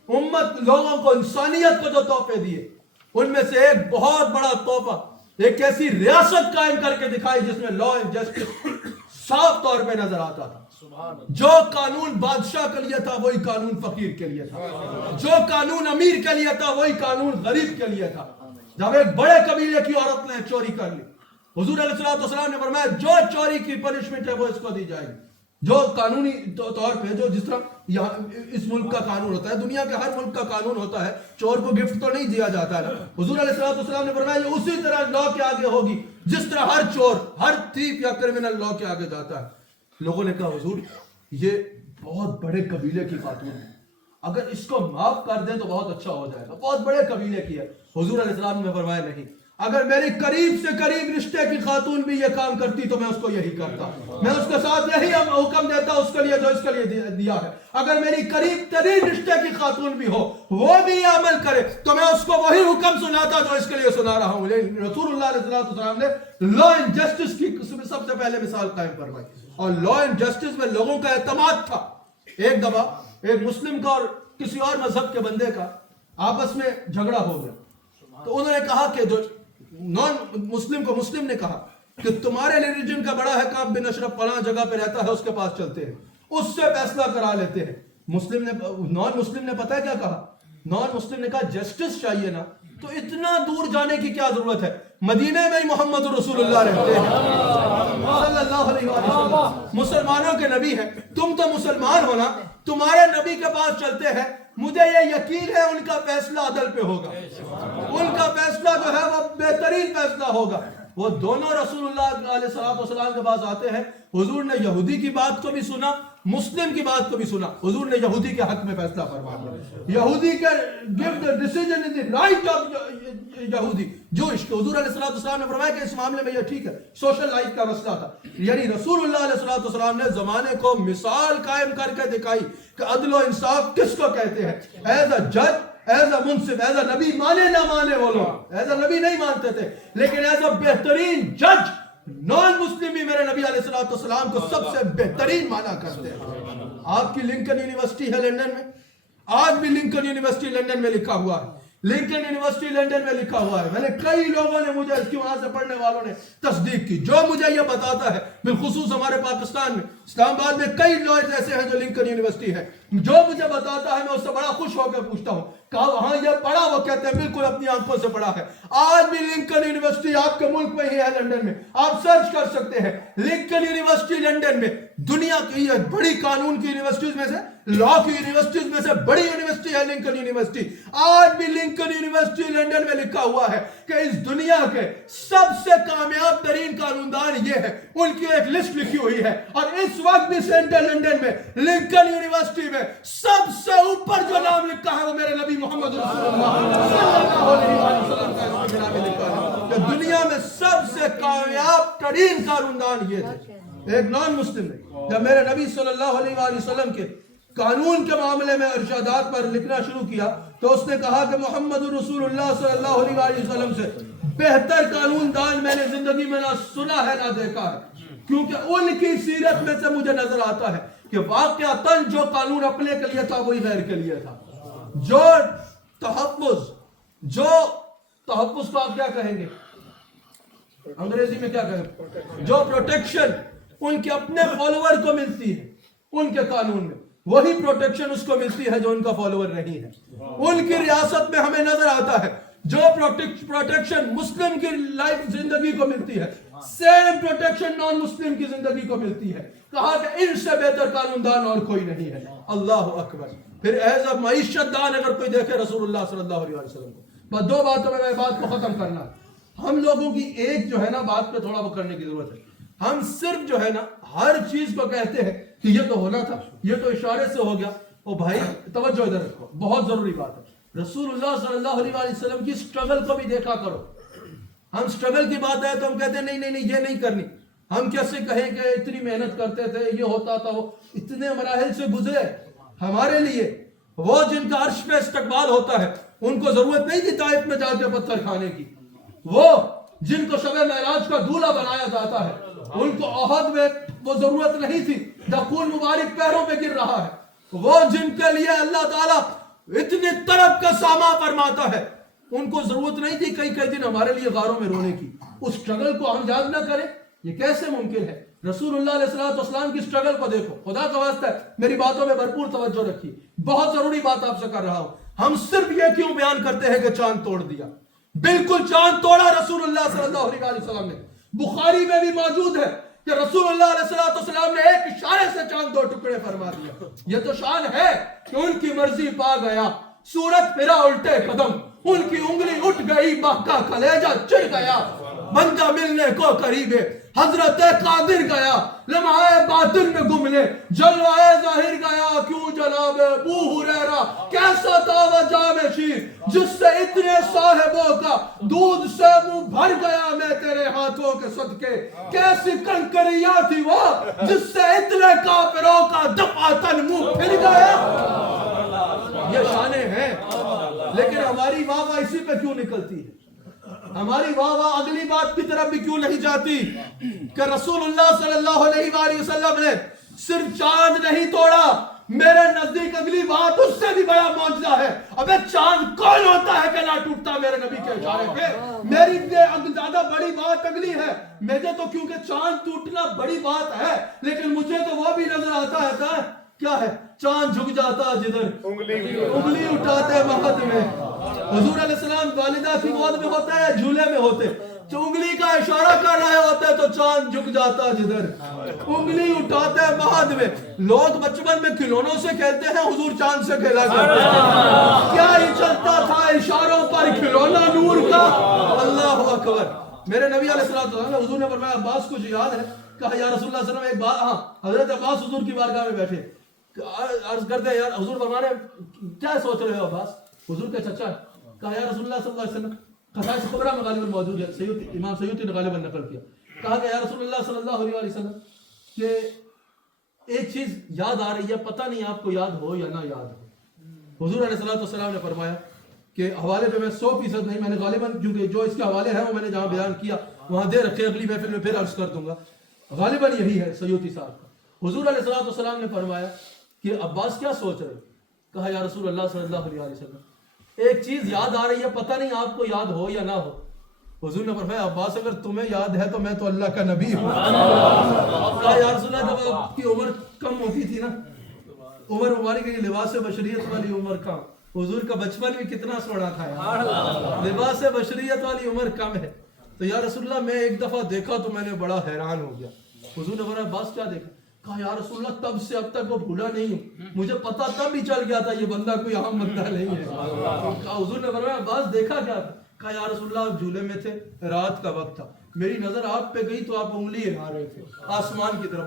امت لوگوں کو انسانیت کو جو تحفے دیے ان میں سے ایک بہت بڑا تحفہ ایک ایسی ریاست قائم کر کے دکھائی جس میں لا اینڈ جسٹس صاف طور پہ نظر آتا تھا. جو قانون بادشاہ کے لیے تھا وہی قانون فقیر کے لیے تھا، جو قانون امیر کے لیے تھا وہی قانون غریب کے لیے تھا. جب ایک بڑے قبیلے کی عورت نے چوری کر لی، حضور علیہ السلام نے فرمایا جو چوری کی پنشمنٹ ہے وہ اس کو دی جائے گی. جو قانونی طور پہ جو جس طرح یہاں اس ملک کا قانون ہوتا ہے، دنیا کے ہر ملک کا قانون ہوتا ہے، چور کو گفٹ تو نہیں دیا جاتا ہے نا. حضور علیہ السلام نے فرمایا یہ اسی طرح لا کے آگے ہوگی جس طرح ہر چور، ہر تھیف یا کرمنل لا کے آگے جاتا ہے. لوگوں نے کہا حضور یہ بہت بڑے قبیلے کی خاتون ہے، اگر اس کو معاف کر دیں تو بہت اچھا ہو جائے گا، بہت بڑے قبیلے کی ہے. حضور علیہ السلام نے فرمایا نہیں، اگر میری قریب سے قریب رشتے کی خاتون بھی یہ کام کرتی تو میں اس کو یہی کرتا، میں اس کے ساتھ یہی حکم دیتا اس کے لیے جو اس کے لیے دیا ہے. اگر میری قریب ترین رشتے کی خاتون بھی ہو وہ بھی یہ عمل کرے تو میں اس کو وہی حکم سناتا جو اس کے لیے سنا رہا ہوں. رسول اللہ علیہ السلام نے لا اینڈ جسٹس کی سب سے پہلے مثال قائم فرمائی اور لا اینڈ جسٹس میں لوگوں کا اعتماد تھا. ایک دفعہ ایک مسلم کا اور کسی اور مذہب کے بندے کا آپس میں جھگڑا ہو گیا تو انہوں نے کہا کہ جو نان مسلم کو مسلم نے کہا کہ تمہارے ریلیجن کا بڑا ہے کعب بن اشرف فلاں جگہ پہ رہتا ہے، اس کے پاس چلتے ہیں، اس سے فیصلہ کرا لیتے ہیں. نان مسلم نے پتہ ہے کیا کہا؟ نان مسلم نے کہا جسٹس چاہیے نا تو اتنا دور جانے کی کیا ضرورت ہے، مدینے میں ہی محمد رسول اللہ رہتے ہیں صلی اللہ علیہ وسلم، مسلمانوں کے نبی ہیں. تم تو مسلمان ہو نا، تمہارے نبی کے پاس چلتے ہیں، مجھے یہ یقین ہے ان کا فیصلہ عدل پہ ہوگا، ان کا فیصلہ جو ہے وہ بہترین فیصلہ ہوگا. وہ دونوں رسول اللہ علیہ السلام کے پاس آتے ہیں. حضور نے یہودی کی بات کو بھی سنا، مسلم کی بات کو بھی سنا. حضور نے یہودی کے حق میں فیصلہ فرما دیا. یہودی کے give the decision in the right of یہودی جوش کے حضور علیہ السلام نے فرمایا کہ اس معاملے میں یہ ٹھیک ہے. سوشل لائف کا مسئلہ تھا، یعنی رسول اللہ علیہ السلام نے زمانے کو مثال قائم کر کے دکھائی کہ عدل و انصاف کس کو کہتے ہیں. ایز اے جج، as a Munsif, as a نبی مانے نہ مانے وہ لوگ ایز اے نبی نہیں مانتے تھے، لیکن ایز اے بہترین جج نان مسلم بھی میرے نبی علیہ السلام کو سب سے بہترین مانا کرتے ہیں. آپ کی لنکن یونیورسٹی ہے لنڈن میں، آج بھی لنکن یونیورسٹی لنڈن میں لکھا ہوا ہے، لنکن یونیورسٹی لنڈن میں لکھا ہوا ہے. میں نے کئی لوگوں نے مجھے اس کی وہاں سے پڑھنے والوں نے تصدیق کی. جو مجھے یہ بتاتا ہے، بالخصوص ہمارے پاکستان میں اسلام آباد میں کئی لوگ ایسے ہیں جو لنکن یونیورسٹی ہے، جو مجھے بتاتا ہے میں اس سے بڑا خوش ہو کے پوچھتا ہوں کہا وہاں یہ پڑھا؟ وہ کہتے ہیں بالکل اپنی آنکھوں سے پڑھا ہے. آج بھی لنکن یونیورسٹی آپ کے ملک میں ہی ہے، لنڈن میں. آپ سرچ کر سکتے ہیں لنکن یونیورسٹی لنڈن میں. دنیا کی یہ بڑی قانون کی یونیورسٹیز میں سے، لا کی یونیورسٹیز میں سے بڑی یونیورسٹی ہے لنکن یونیورسٹی. آج بھی لنکن یونیورسٹی لنڈن میں لکھا ہوا ہے کہ اس دنیا کے سب سے کامیاب ترین قانون دان یہ ہے. ان کی ایک لسٹ لکھی ہوئی ہے، اور اس وقت بھی سینٹرل لنڈن میں لنکن یونیورسٹی میں سب سے اوپر جو نام لکھا ہے وہ میرے نبی محمد رسول اللہ صلی اللہ علیہ وسلم کا نام لکھا ہے کہ دنیا میں سب سے کامیاب ترین قانون دان یہ تھے. ایک نان مسلم نے جب میرے نبی صلی اللہ علیہ وسلم کے قانون کے معاملے میں ارشادات پر لکھنا شروع کیا تو اس نے کہا کہ محمد رسول اللہ صلی اللہ علیہ وسلم سے بہتر قانون دان میں نے زندگی میں نہ سنا ہے نہ دیکھا ہے. کیونکہ ان کی سیرت میں سے مجھے نظر آتا ہے کہ واقعتاً جو قانون اپنے کے لیے تھا وہی غیر کے لیے تھا. جو تحفظ کو آپ کیا کہیں گے انگریزی میں کیا کہیں گے؟ جو پروٹیکشن ان کے اپنے فالوور کو ملتی ہے ان کے قانون میں، وہی پروٹیکشن اس کو ملتی ہے جو ان کا فالوور نہیں ہے. ان کی ریاست میں ہمیں نظر آتا ہے جو پروٹیکشن مسلم کی لائف زندگی کو ملتی ہے، سیم پروٹیکشن نان مسلم کی زندگی کو ملتی ہے. کہا کہ ان سے بہتر قانون دان اور کوئی نہیں ہے. اللہ اکبر. پھر ایز اے معیشت دان اگر کوئی دیکھے رسول اللہ صلی اللہ علیہ وسلم کو، بس دو باتوں میں بات کو ختم کرنا. ہم لوگوں کی ایک جو ہے نا بات پہ تھوڑا وہ کرنے کی ضرورت ہے. ہم صرف جو ہے نا ہر چیز کو کہتے ہیں کہ یہ تو ہونا تھا، یہ تو اشارے سے ہو گیا. او بھائی توجہ ادھر رکھو، بہت ضروری بات ہے. رسول اللہ صلی اللہ علیہ وسلم کی سٹرگل کو بھی دیکھا کرو. ہم سٹرگل کی بات ہے تو ہم کہتے ہیں نہیں یہ نہیں کرنی. ہم کیسے کہیں کہ اتنی محنت کرتے تھے، یہ ہوتا تھا، وہ اتنے مراحل سے گزرے ہمارے لیے. وہ جن کا عرش پہ استقبال ہوتا ہے ان کو ضرورت نہیں تھی طائف میں جا کے پتھر کھانے کی. وہ جن کو شب معراج کا دولہا بنایا جاتا ہے ان کو احد میں وہ ضرورت نہیں تھی جب خون مبارک پیروں پہ گر رہا ہے. وہ جن کے لیے اللہ تعالیٰ اتنی طرف کا ساماں فرماتا ہے ان کو ضرورت نہیں تھی کئی دن ہمارے لیے غاروں میں رونے کی. اس سٹرگل کو ہم یاد نہ کریں، یہ کیسے ممکن ہے؟ رسول اللہ علیہ السلام کی سٹرگل کو دیکھو. خدا کا واسطہ ہے میری باتوں میں بھرپور توجہ رکھیے، بہت ضروری بات آپ سے کر رہا ہوں. ہم صرف یہ کیوں بیان کرتے ہیں کہ چاند توڑ دیا؟ بالکل چاند توڑا رسول اللہ صلی اللہ علیہ وسلم نے. بخاری میں بھی موجود ہے کہ رسول اللہ علیہ السلام نے ایک اشارے سے چاند دو ٹکڑے فرما دیا. یہ تو شان ہے کہ ان کی مرضی پا گیا، سورت پھرا الٹے قدم، ان کی انگلی اٹھ گئی، ماں کا کلیجہ چڑھ گیا، بندہ ملنے کو قریب ہے، حضرت قادر گیا، لمحہ باطن میں گم لے، جلوہ ظاہر گیا، کیوں جناب ابو ہریرہ کیسا تھا وہ جام شیر جس سے اتنے صاحبوں کا دودھ سے منہ بھر گیا میں تیرے ہاتھوں کے صدقے، کیسی کنکریاں تھی وہ جس سے اتنے کافروں کا دفعتاً منہ پھر گیا. یہ شانیں ہیں، لیکن ہماری واہ واہ اسی پہ کیوں نکلتی ہے؟ ہماری واہ واہ اگلی بات کی طرف بھی کیوں نہیں جاتی کہ رسول اللہ صلی اللہ علیہ وسلم نے صرف چاند نہیں توڑا. میرے نزدیک اگلی بات اس سے بھی بڑا معجزہ ہے. ابے چاند کون ہوتا ہے کہ نہ ٹوٹے؟ ٹوٹتا میرے نبی کے اشارے پہ. میری زیادہ بڑی بات اگلی ہے. مجھے تو کیونکہ چاند ٹوٹنا بڑی بات ہے, لیکن مجھے تو وہ بھی نظر آتا ہے. کیا ہے؟ چاند جھک جاتا جدھر انگلی اٹھاتے مہد میں. حضور علیہ السلام والدہ کی گود میں ہوتے ہیں, جھولے میں ہوتے, جو انگلی کا اشارہ کر رہے ہوتے تو چاند جھک جاتا جدھر انگلی اٹھاتے مہد میں. لوگ بچپن میں کھلونوں سے کھیلتے ہیں, حضور چاند سے کھیلا کرتے ہیں. کیا ہی چلتا تھا اشاروں پر کھلونا نور کا. اللہ اکبر. میرے نبی علیہ السلام حضور نے فرمایا عباس کو جو یاد ہے, کہا یا رسول اللہ صلی اللہ علیہ وسلم ایک بات. ہاں, حضرت عباس حضور کی بارگاہ میں بیٹھے, عرض کرتے ہیں یار حضور فرما رہے کیا سوچ رہے ہو عباس, حضور کے چچا. کہا یا رسول اللہ صلی اللہ علیہ وسلم, قصائص کبریٰ میں غالباً موجود ہے, امام سیوطی نے غالباً نقل کیا. کہا کہ یا رسول اللہ صلی اللہ علیہ وسلم کہ ایک چیز یاد آ رہی ہے, پتہ نہیں آپ کو یاد ہو یا نہ یاد ہو. حضور علیہ السلام نے فرمایا کہ حوالے پہ میں 100% نہیں, میں نے غالباً کیونکہ جو اس کے حوالے ہیں وہ میں نے جہاں بیان کیا وہاں دے رکھے, اگلی محفل میں پھر عرض کر دوں گا. غالباً یہی ہے سیوطی صاحب کا. حضور علیہ السلام نے فرمایا کہ عباس کیا سوچ رہے. کہا یا رسول اللہ صلی اللہ علیہ وسلم ایک چیز یاد آ رہی ہے, پتہ نہیں آپ کو یاد ہو یا نہ ہو. حضور نے فرمایا عباس اگر تمہیں یاد ہے تو میں تو اللہ کا نبی ہوں. کہا یا رسول اللہ جب آپ کی عمر کم ہوتی تھی نا, عمر مبارک کی لباس بشریت والی عمر کم, حضور کا بچپن بھی کتنا سونا تھا یار, لباس بشریت والی عمر کم ہے. تو یا رسول اللہ میں ایک دفعہ دیکھا تو میں نے بڑا حیران ہو گیا. حضور نے فرمایا عباس کیا دیکھا. کہا یا رسول اللہ تب سے اب تک وہ بھولا نہیں ہوں, مجھے پتا تب ہی چل گیا تھا یہ بندہ کوئی عام بندہ نہیں ہے. کہا حضور نے فرمایا عباس دیکھا کیا تھا. کہا یا رسول اللہ آپ جھولے میں تھے, رات کا وقت تھا, میری نظر آپ پہ گئی تو آپ انگلی ہلا رہے تھے آسمان کی طرف.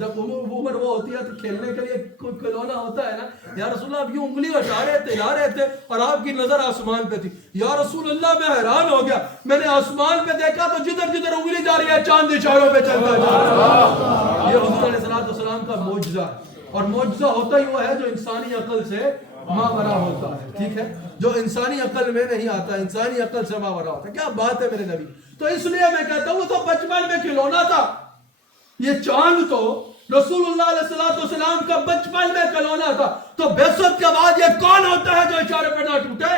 جب عمر وہ ہوتی ہے تو کھیلنے کے لیے کوئی کھلونا ہوتا ہے نا, یا رسول اللہ آپ یوں انگلی اٹھا رہے تھے, ہلا رہے تھے, اور آپ کی نظر آسمان پہ تھی. یا رسول اللہ میں حیران ہو گیا, میں نے آسمان پہ دیکھا تو جدھر جدھر انگلی جا رہی ہے چاند اشاروں پہ چلتا جا رہا ہے. یہ حضور علیہ السلام کا معجزہ ہے, اور معجزہ ہوتا ہی وہ ہے جو انسانی عقل سے ماورا ہوتا ہے. ٹھیک ہے, جو انسانی عقل میں نہیں آتا, انسانی عقل سے ماورا ہوتا ہے. کیا بات ہے میرے نبی. تو اس لیے میں کہتا ہوں وہ تو بچپن میں کھلونا تھا, یہ چاند تو رسول اللہ علیہ السلام کا بچپن میں کھلونا تھا. تو بعثت کے بعد یہ کون ہوتا ہے جو اشارے پہ نہ ٹوٹے.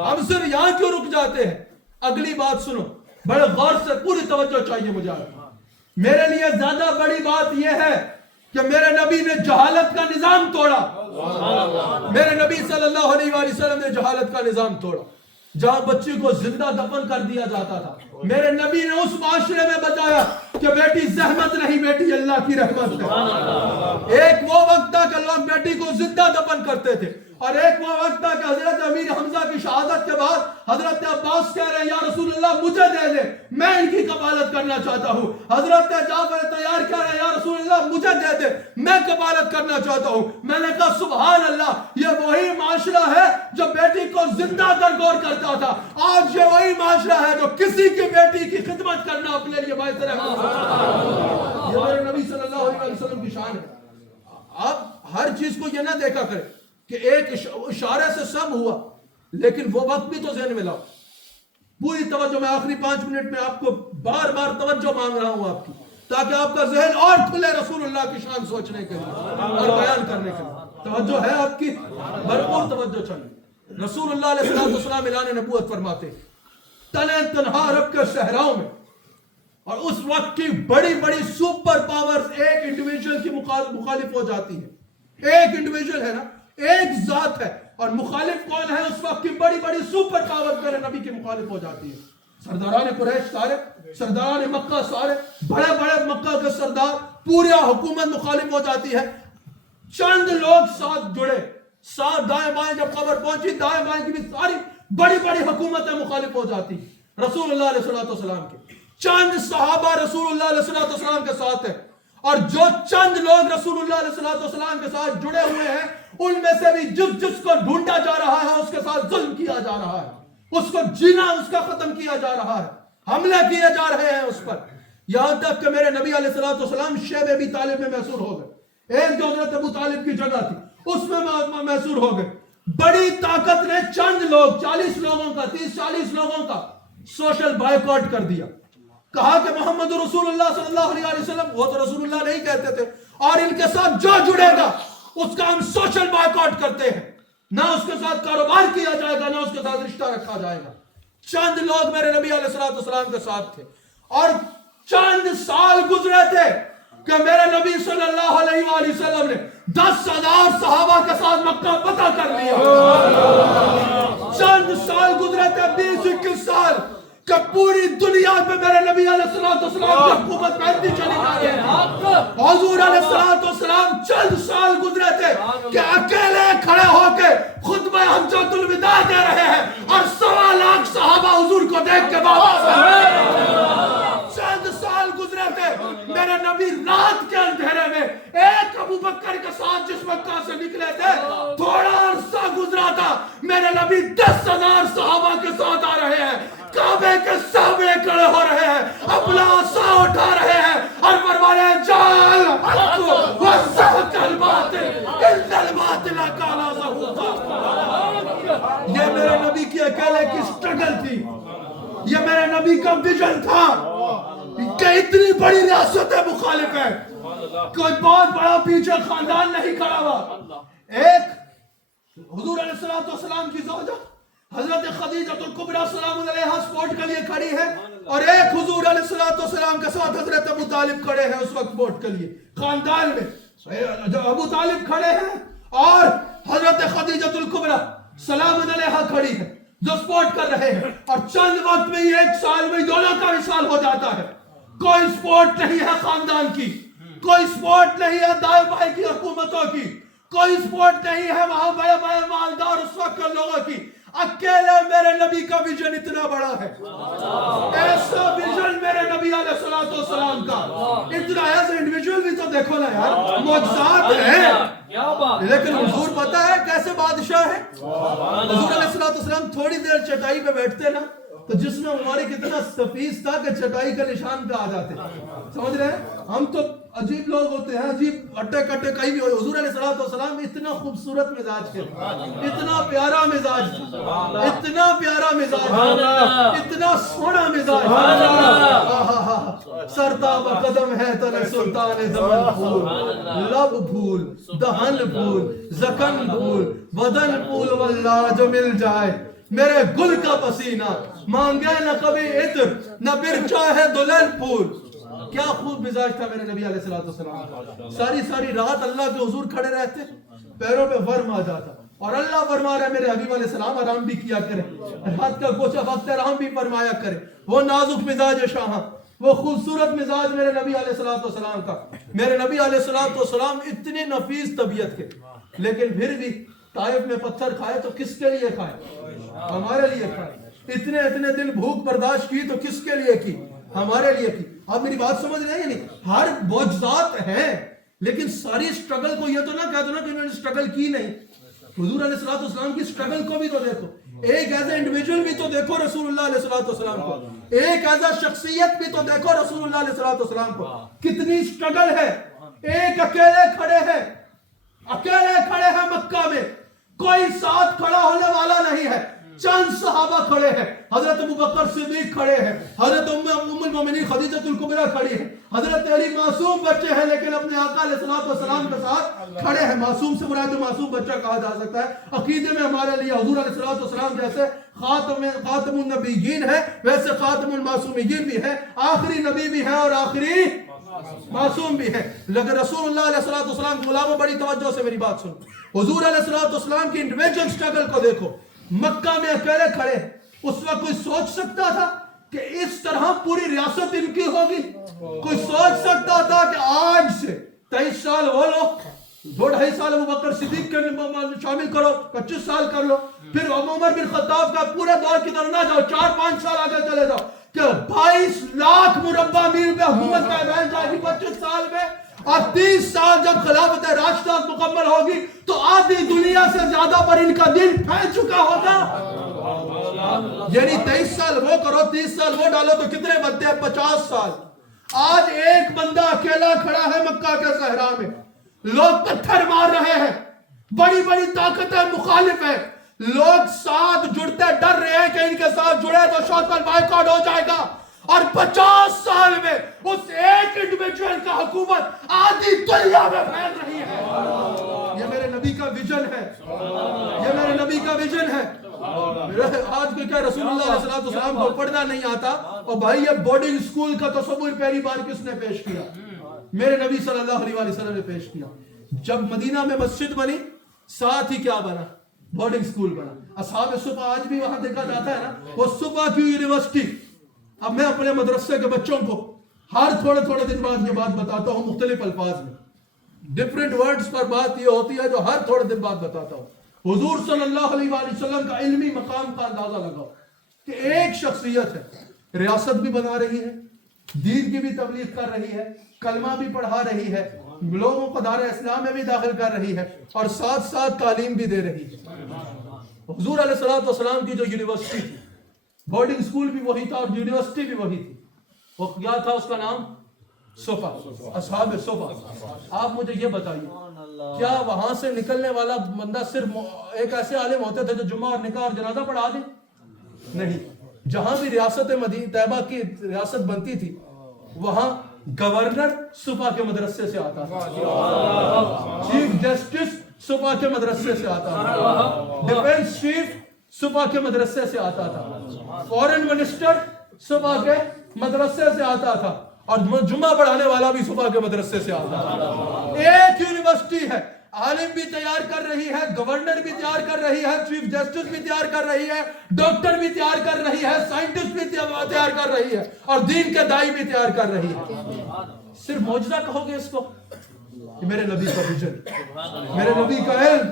ہم صرف یہاں کیوں رک جاتے ہیں. اگلی بات سنو, بڑے غور سے پوری توجہ چاہیے مجھے. میرے لیے زیادہ بڑی بات یہ ہے کہ میرے نبی نے جہالت کا نظام توڑا. میرے نبی صلی اللہ علیہ وآلہ وسلم نے جہالت کا نظام توڑا. جہاں بچی کو زندہ دفن کر دیا جاتا تھا, میرے نبی نے اس معاشرے میں بتایا کہ بیٹی زحمت نہیں, بیٹی اللہ کی رحمت ہے. ایک وہ وقت تھا کہ لوگ بیٹی کو زندہ دفن کرتے تھے, اور ایک وہ وقت تھا کہ حضرت امیر حمزہ کی شہادت کے بعد حضرت عباس کہہ رہے ہیں یا رسول اللہ مجھے دے دے, میں ان کی کفالت کرنا چاہتا ہوں. حضرت جعفر تیار کہہ رہے ہیں یا رسول اللہ مجھے دے دے, میں کفالت کرنا چاہتا ہوں. میں نے کہا سبحان اللہ, یہ وہی معاشرہ ہے جو بیٹی کو زندہ درگور کرتا تھا. آج یہ وہی معاشرہ ہے جو کسی کی بیٹی کی خدمت کرنا اپنے لیے باعث رحمت ہے. یہ میرے نبی صلی اللہ علیہ وسلم کی شان ہے. آپ ہر چیز کو یہ نہ دیکھا کریں کہ ایک اشارے سے سب ہوا, لیکن وہ وقت بھی تو ذہن میں لاؤ. پوری توجہ, میں آخری 5 منٹ میں آپ کو بار بار توجہ مانگ رہا ہوں آپ کی, تاکہ آپ کا ذہن اور کھلے رسول اللہ کی شان سوچنے کے لیے اور بیان کرنے کے لیے. توجہ ہے آپ کی, بھرپور توجہ چاہیے. رسول اللہ علیہ السلام اعلان نبوت فرماتے تنہ تنہا رب کے صحراؤں میں, اور اس وقت کی بڑی بڑی سپر پاورز ایک انڈیویجول کی مخالف ہو جاتی ہے. ایک انڈیویجول ہے نا, ایک ذات ہے, اور مخالف کون ہے اس وقت کی بڑی بڑی سپر پاور میرے نبی کی مخالف ہو جاتی ہے. سرداران قریش سارے, سرداران مکہ سارے, بڑے بڑے مکہ کے سردار, پورا حکومت مخالف ہو جاتی ہے. چند لوگ ساتھ جڑے, ساتھ دائیں بائیں جب خبر پہنچی, دائیں بائیں کی بھی ساری بڑی بڑی حکومتیں مخالف ہو جاتی رسول اللہ علیہ السلام کے. چند صحابہ رسول اللہ علیہ السلام کے ساتھ ہیں, اور جو چند لوگ رسول اللہ علیہ السلام کے ساتھ جڑے ہوئے ہیں ان میں سے بھی جس کو ڈھونڈا جا رہا ہے اس کے ساتھ ظلم کیا جا رہا ہے, اس کو جینا اس کا ختم کیا جا رہا ہے, حملے کیے جا رہے ہیں اس پر. یہاں تک کہ میرے نبی علیہ السلام شیب ابی طالب میں محصور ہو گئے. ایک جو حضرت ابو طالب کی جگہ تھی اس میں محصور ہو گئے. بڑی طاقت نے چند لوگ 40 لوگوں کا 30-40 لوگوں کا سوشل بائیکاٹ کر دیا. کہا کہ محمد رسول اللہ صلی اللہ علیہ وسلم, وہ تو رسول اللہ نہیں کہتے تھے, اور ان کے ساتھ جو جڑے گا اس کا ہم سوشل بائیکاٹ کرتے ہیں. نہ اس کے ساتھ کاروبار کیا جائے گا، نہ اس کے ساتھ رشتہ رکھا جائے گا۔ چند لوگ میرے نبی علیہ السلام کے ساتھ تھے، اور چند سال گزرے تھے کہ میرے نبی صلی اللہ علیہ وآلہ وسلم نے 10,000 صحابہ کے ساتھ مکہ فتح کر لیا۔ چند سال گزرے تھے، 20-21 سال، کہ پوری دنیا میں میرے نبی علیہ السلام کی حکومت پھیلتی چلی جا رہی ہے۔ حضور علیہ السلام چند سال گزرے تھے کہ اکیلے کھڑے ہو کے خطبہ حجۃ الوداع دے رہے ہیں، اور 1.25 لاکھ صحابہ حضور کو دیکھ کے واپس آئے۔ چند سال گزرے تھے، میرے نبی رات کے اندھیرے میں ایک ابو بکر کے ساتھ جس مکہ سے نکلے تھے، تھوڑا عرصہ گزرا تھا، میرے نبی 10,000 صحابہ کے ساتھ آ رہے ہیں، کعبے کے سامنے کھڑے ہو رہے ہیں، اپنا عصا اٹھا رہے ہیں، اور فرما رہے ہیں جال حق وزہق الباطل ان الباطل کان زہوقا۔ یہ میرے نبی کی اکیلے کی سٹرگل تھی، یہ میرے نبی کا ویژن تھا کہ اتنی بڑی ریاست مخالف ہے، کوئی بہت بڑا پیچھے خاندان نہیں کھڑا ہوا۔ ایک حضور علیہ السلام کی زوجہ حضرت خدیجہ الکبریٰ سلام علیہا سپورٹ کے لیے کھڑی ہے، اور ایک حضور علیہ السلام کے ساتھ حضرت ابو طالب کھڑے ہیں اس وقت سپورٹ کے لیے۔ خاندان میں ابو طالب کھڑے ہیں اور حضرت خدیجہ الکبریٰ سلام علیہا کھڑی ہے جو سپورٹ کر رہے ہیں، اور چند وقت میں ہی 1 سال میں دونوں کا وصال ہو جاتا ہے۔ کوئی سپورٹ نہیں ہے خاندان کی، کوئی سپورٹ نہیں ہے دائیں بائیں کی حکومتوں کی، کوئی سپورٹ نہیں ہے وہاں بڑے بڑے مالدار اس وقت کے لوگوں کی۔ اکیلے میرے نبی کا ویژن اتنا بڑا ہے، ایسا ویژن میرے نبی علیہ السلام کا، اتنا ایسا انڈیویجول بھی تو دیکھو نا یار، معجزات ہیں۔ لیکن حضور پتہ ہے کیسے بادشاہ ہے؟ حضور علیہ السلام تھوڑی دیر چٹائی پہ بیٹھتے نا تو جسم ہماری کتنا سفیز تھا کہ چٹائی کے نشان پہ آ جاتے، سمجھ رہے ہیں؟ ہم تو عجیب لوگ ہوتے ہیں، عجیب اٹے کٹے کہیں بھی ہوئے۔ حضور علیہ السلام اتنا خوبصورت مزاج کے، اتنا پیارا مزاج تھا، اتنا پیارا مزاج تھا، اتنا سونا مزاج تھا۔ سرتاب قدم ہے تن سلطان زمن پھول، لب پھول، دہن پھول، زکن پھول، بدن پھول، واللہ جو مل جائے میرے گل کا پسینہ، مانگے نہ کبھی عطر نہ برچا ہے دلہن پھول۔ کیا خوب مزاج تھا میرے نبی علیہ السلام کا۔ ساری رات اللہ کے حضور کھڑے رہتے، پیروں پہ ورم آ جاتا، اور اللہ فرما رہا ہے میرے حبیب علیہ السلام آرام بھی کیا کرے، رات کا کچھ وقت آرام بھی فرمایا کرے۔ وہ نازک مزاج شاہ، وہ خوبصورت مزاج میرے نبی علیہ السلام کا۔ میرے نبی علیہ السلام اتنے نفیس طبیعت کے، لیکن پھر بھی طائف میں پتھر کھائے تو کس کے لیے کھائے؟ ہمارے لیے کھائے۔ اتنے دن بھوک برداشت کی تو کس کے لیے کی؟ ہمارے لیے کی۔ آپ میری بات سمجھ رہے ہیں؟ یعنی ہر معجزات ہیں، لیکن ساری سٹرگل کو یہ تو نہ کہہ دو نا کہ انہوں نے سٹرگل کی نہیں۔ حضور علیہ السلام کی سٹرگل کو بھی تو دیکھو، ایک ایز اے انڈیویجول بھی تو دیکھو رسول اللہ علیہ السلام کو، ایک ایز اے شخصیت بھی تو دیکھو رسول اللہ علیہ السلام کو، کتنی سٹرگل ہے۔ ایک اکیلے کھڑے ہیں مکہ میں، کوئی ساتھ کھڑا ہونے والا نہیں ہے، چند صحابہ کھڑے ہیں، حضرت ابو بکر صدیق کھڑے ہیں، حضرت ام المومنین خدیجہ الکبریٰ کھڑی ہے، حضرت علی معصوم بچے ہیں لیکن اپنے آقا علیہ السلام کے ساتھ کھڑے ہیں۔ معصوم سے مراد معصوم بچہ کہا جا سکتا ہے۔ عقیدے میں ہمارے لیے حضور علیہ السلام جیسے خاتم النبیین ہے، ویسے خاتم المعصومین بھی ہے، آخری نبی بھی ہے اور آخری معصوم بھی ہے۔ لیکن رسول اللہ علیہ السلام کی ملامہ بڑی توجہ سے میری بات سن، حضور علیہ السلام کی انڈیویجول سٹرگل کو دیکھو۔ مکہ میں اکیلے کھڑے، اس وقت کوئی سوچ سکتا تھا کہ اس طرح پوری ریاست ان کی ہوگی؟ کوئی سوچ سکتا تھا کہ آج سے 23 سال وہ لوگ، 2.5 سال ابو بکر صدیق کے شامل کرو، 25 سال کر لو، پھر عمر بن خطاب کا پورے دور کی طرح نہ جاؤ، 4-5 سال آگے چلے جاؤ کہ 22 لاکھ مربع میل پہ حکومت کا اعلان جائے گی 25 سال میں، اور 30 سال جب خلافت راشدہ مکمل ہوگی تو آدھی دنیا سے زیادہ پر ان کا دل پھیل چکا ہوگا۔ یعنی 23 سال وہ کرو، 30 سال وہ ڈالو تو کتنے بنتے ہیں؟ 50 سال۔ آج ایک بندہ اکیلا کھڑا ہے مکہ کے صحرا میں، لوگ پتھر مار رہے ہیں، بڑی بڑی طاقتیں مخالف ہیں، لوگ ساتھ جڑتے ڈر رہے ہیں کہ ان کے ساتھ جڑے تو شوکت بائیکاٹ ہو جائے گا، اور 50 سال میں اس ایک انڈیویجول کا حکومت آدھی دنیا میں پھیل رہی ہے۔ یہ میرے نبی کا ویژن ہے, یہ میرے نبی کا ویژن ہے. آج کو کیا رسول اللہ علیہ السلام کو پڑھنا نہیں آتا, اور بھائی یہ بورڈنگ اسکول کا تصور پہلی بار کس نے پیش کیا؟ میرے نبی صلی اللہ علیہ وسلم نے پیش کیا. جب مدینہ میں مسجد بنی, ساتھ ہی کیا بنا؟ بورڈنگ اسکول بنا. اصحاب صفا آج بھی وہاں دیکھا جاتا ہے نا, وہ صفا کی یونیورسٹی. اب میں اپنے مدرسے کے بچوں کو ہر تھوڑے دن بعد یہ بات بتاتا ہوں, مختلف الفاظ میں, ڈفرنٹ ورڈز پر بات یہ ہوتی ہے جو ہر تھوڑے دن بعد بتاتا ہوں. حضور صلی اللہ علیہ وسلم کا علمی مقام کا اندازہ لگاؤ کہ ایک شخصیت ہے, ریاست بھی بنا رہی ہے, دین کی بھی تبلیغ کر رہی ہے, کلمہ بھی پڑھا رہی ہے, لوگوں کو دار اسلام میں بھی داخل کر رہی ہے, اور ساتھ ساتھ تعلیم بھی دے رہی ہے. حضور علیہ السلام کی جو یونیورسٹی تھی, بورڈنگ اسکول بھی وہی تھا اور یونیورسٹی بھی وہی تھی, وہ کیا تھا؟ اس کا نام صفا, اصحاب صفا. آپ مجھے یہ بتائیے, کیا وہاں سے نکلنے والا بندہ صرف ایک ایسے عالم ہوتے تھے جو جمعہ اور نکاح اور جنازہ پڑھا دیں؟ نہیں. جہاں بھی ریاست مدینہ طیبہ کی ریاست بنتی تھی, وہاں گورنر صفا کے مدرسے سے آتا تھا, چیف جسٹس صفا کے مدرسے سے آتا تھا, ڈیفنس چیف صفا کے مدرسے سے آتا تھا, فورن منسٹر صفا کے مدرسے سے آتا تھا, اور جمعہ پڑھانے والا بھی صفا کے مدرسے سے آتا تھا. ایک یونیورسٹی ہے, عالم بھی تیار کر رہی ہے, گورنر بھی تیار کر رہی ہے, چیف جسٹس بھی تیار کر رہی ہے, ڈاکٹر بھی تیار کر رہی ہے, سائنٹسٹ بھی تیار کر رہی ہے, اور دین کے دائی بھی تیار کر رہی ہے. صرف معجزہ کہو گے اس کو؟ میرے نبی کا ویژن, میرے نبی کا علم,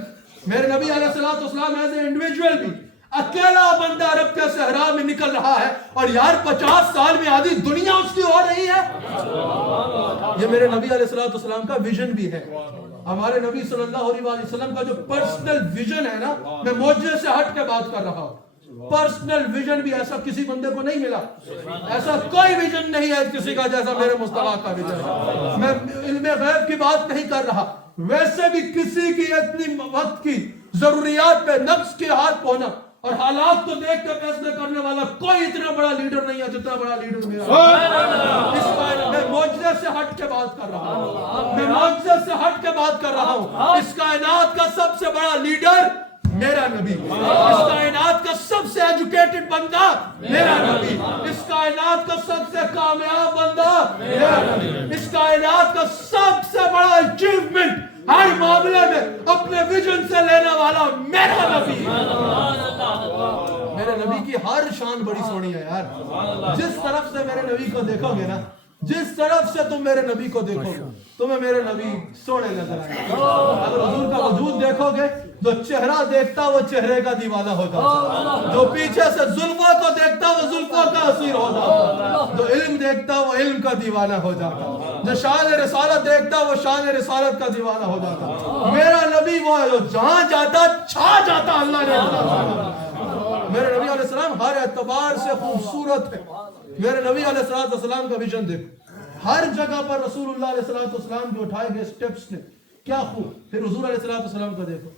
میرے نبی علیہ السلام ایز اے انڈیویجول بھی اکیلا بندہ عرب کے صحرا میں نکل رہا ہے, اور یار 50 سال میں آدھی دنیا اس کی ہو رہی ہے. یہ میرے نبی علیہ السلام کا ویژن بھی ہے. ہمارے نبی صلی اللہ علیہ وسلم کا جو پرسنل ویژن ہے نا, میں معجزے سے ہٹ کے بات کر رہا ہوں. پرسنل ویژن بھی ایسا کسی بندے کو نہیں ملا, ایسا کوئی ویژن نہیں ہے کسی کا جیسا میرے مصطفیٰ کا ویژن ہے. میں علم غیب کی بات نہیں کر رہا, ویسے بھی کسی کی اتنی وقت کی ضروریات پہ نفس کے ہاتھ پہنا اور حالات کو دیکھ کر فیصلے کرنے والا کوئی اتنا بڑا لیڈر نہیں ہے جتنا بڑا لیڈر میرا. میں معجزے سے ہٹ کے بات کر رہا ہوں, میں معجزے سے ہٹ کے بات کر رہا ہوں. اس کائنات کا سب سے بڑا لیڈر میرا نبی, اس کائنات کا سب سے ایجوکیٹڈ بندہ میرا نبی, اس کائنات کا سب سے کامیاب بندہ میرا نبی, اس کائنات کا سب سے بڑا اچیومنٹ ہر معاملے میں اپنے ویژن سے لینے والا میرا نبی. میرے نبی کی ہر شان بڑی سونی ہے یار. جس طرف سے میرے نبی کو دیکھو گے نا, جس طرف سے تم میرے نبی کو دیکھو گے, تمہیں میرے نبی سونے نظر آئیں گے. اگر حضور کا وجود دیکھو گے, جو چہرہ دیکھتا وہ چہرے کا دیوانہ ہو جاتا, جو پیچھے سے زلفوں کو دیکھتا وہ زلفوں کا اسیر ہو جاتا, جو علم دیکھتا وہ علم کا دیوانہ ہو جاتا, جو شان رسالت دیکھتا وہ شان رسالت کا دیوانہ ہو جاتا. میرا نبی وہ ہے جو جہاں جاتا چھا جاتا. اللہ نے میرے نبی علیہ السلام ہر اعتبار سے خوبصورت ہے. میرے نبی علیہ السلام کا ویژن دیکھو, ہر جگہ پر رسول اللہ علیہ السلام کے اٹھائے گئے سٹیپس نے کیا خوب. پھر حضور علیہ السلام کا دیکھو,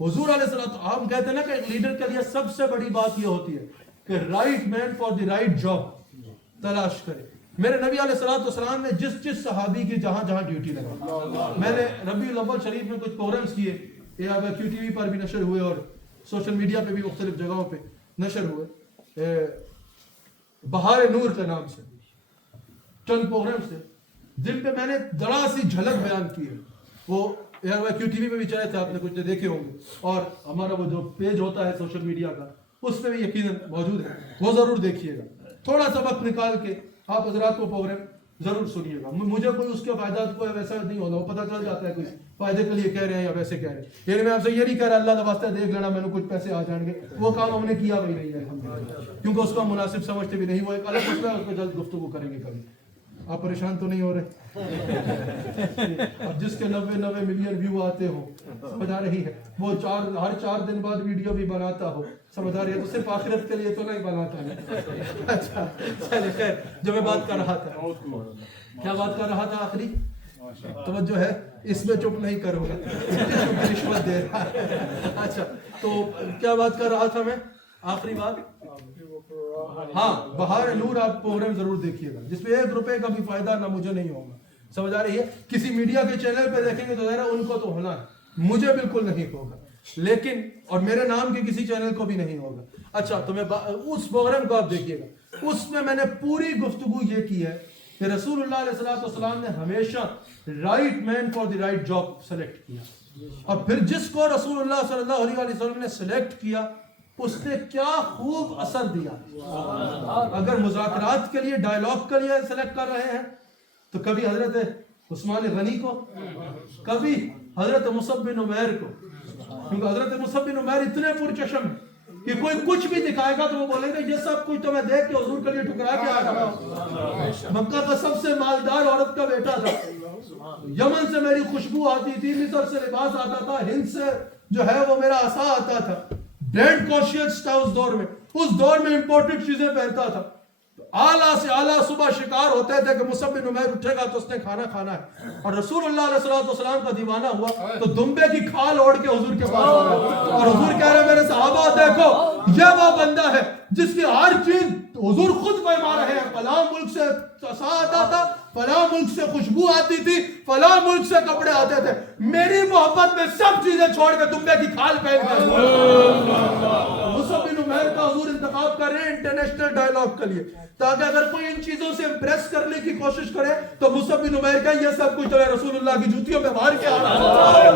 حضور علیہ السلام, ہم کہتے ہیں نا کہ لیڈر کے لیے سب سے بڑی بات یہ ہوتی ہے کہ right man for the right job تلاش کرے. میرے نبی علیہ السلام نے جس صحابی کی جہاں ڈیوٹی لگا, میں نے ربیع الاول شریف میں کچھ پروگرامز کیے, یہ اب کیو ٹی وی پر بھی نشر ہوئے اور سوشل میڈیا پہ بھی مختلف جگہوں پہ نشر ہوئے. بہار نور کے نام سے چند پروگرامز تھے جن پہ میں نے ذرا سی جھلک بیان کی ہے. وہ کیو ٹی وی پہ بھی چلے تھے, آپ نے کچھ دیکھے ہوں گے, اور ہمارا وہ جو پیج ہوتا ہے سوشل میڈیا کا اس پہ بھی یقیناً موجود ہے, وہ ضرور دیکھیے گا. تھوڑا سا وقت نکال کے آپ حضرات کو پروگرام ضرور سنیے گا. مجھے کوئی اس کے فائدات کو ویسا نہیں ہوتا, وہ پتہ چل جاتا ہے کوئی فائدے کے لیے کہہ رہے ہیں یا ویسے کہہ رہے ہیں. یعنی میں آپ سے یہ نہیں کہہ رہا اللہ واسطے دیکھ لینا میں نے کچھ پیسے آ جائیں گے, وہ کام ہم نے کیا بھی نہیں ہے کیونکہ اس کو مناسب سمجھتے بھی نہیں. وہ ایک الگ مسئلہ ہے, اس پہ جلد گفتگو کریں گے کبھی. آپ پریشان تو نہیں ہو رہے؟ اب جس کے 90 ملین ویو آتے ہو, سمجھ آ رہی ہے, وہ ہر 4 دن بعد ویڈیو بھی بناتا ہو, سمجھ آ رہی ہے, تو صرف آخرت کے لیے تو نہیں بناتا ہے. اچھا چلے خیر, جو میں بات کر رہا تھا, کیا بات کر رہا تھا آخری توجہ ہے, اس میں چپ نہیں کروں گا, رشوت دے رہا ہے. اچھا تو کیا بات کر رہا تھا میں, آخری بات, ہاں بہار نور آپ پروگرام ضرور دیکھیے گا جس پہ 1 روپے کا بھی فائدہ نہ مجھے نہیں ہوگا, سمجھ آ رہی ہے. کسی میڈیا کے چینل پہ دیکھیں گے تو ظاہر ان کو تو ہونا ہے, مجھے بالکل نہیں ہوگا، لیکن اور میرے نام کے کسی چینل کو بھی نہیں ہوگا۔ اچھا تو میں اس پروگرام کو آپ دیکھیے گا، اس میں نے پوری گفتگو یہ کی ہے کہ رسول اللہ علیہ السلام نے ہمیشہ right man for the right job select کیا، اور پھر جس کو رسول اللہ صلی اللہ علیہ وسلم نے سلیکٹ کیا اس نے کیا خوب اثر دیا۔ اگر مذاکرات کے لیے، ڈائلاگ کے لیے سلیکٹ کر رہے ہیں تو کبھی حضرت عثمان غنی کو، کبھی حضرت مصعب بن عمیر کو، کیونکہ حضرت مصعب بن عمیر اتنے پرچشم ہیں کہ کوئی کچھ بھی دکھائے گا تو وہ بولے گا یہ سب کچھ تو میں دیکھ کے حضور کے لیے ٹھکرا کے آ رہا ہوں۔ مکہ کا سب سے مالدار عورت کا بیٹا تھا، یمن سے میری خوشبو آتی تھی، مصر سے لباس آتا تھا، ہند سے جو ہے وہ میرا عصا آتا تھا، برانڈ کانشیس تھا اس دور میں، اس دور میں امپورٹڈ چیزیں پہنتا تھا، اعلیٰ سے اعلیٰ صبح شکار ہوتے تھے کہ مصعب بن عمیر اٹھے گا تو اس نے کھانا کھانا ہے، اور رسول اللہ علیہ السلام کا دیوانہ ہوا تو دمبے کی کھال اوڑھ کے حضور کے پاس آ گیا، اور حضور کہہ رہے میرے صحابہ دیکھو یہ وہ بندہ ہے جس کی ہر چیز حضور خود فرما رہے ہیں، فلاں ملک سے عصا آتا تھا، فلاں ملک سے خوشبو آتی تھی، فلاں ملک سے کپڑے آتے تھے، میری محبت میں سب چیزیں چھوڑ کے دمبے کی کھال پہن کر مصعب بن عمیر کا حضور انتخاب کر رہے ہیں انٹرنیشنل ڈائلاگ کے لیے، تاکہ اگر کوئی ان چیزوں سے امپریس کرنے کی کوشش کرے تو مصعب بن عمیر کا یہ سب کچھ تو رسول اللہ کی جوتیوں پہ مار کے آ رہا ہے۔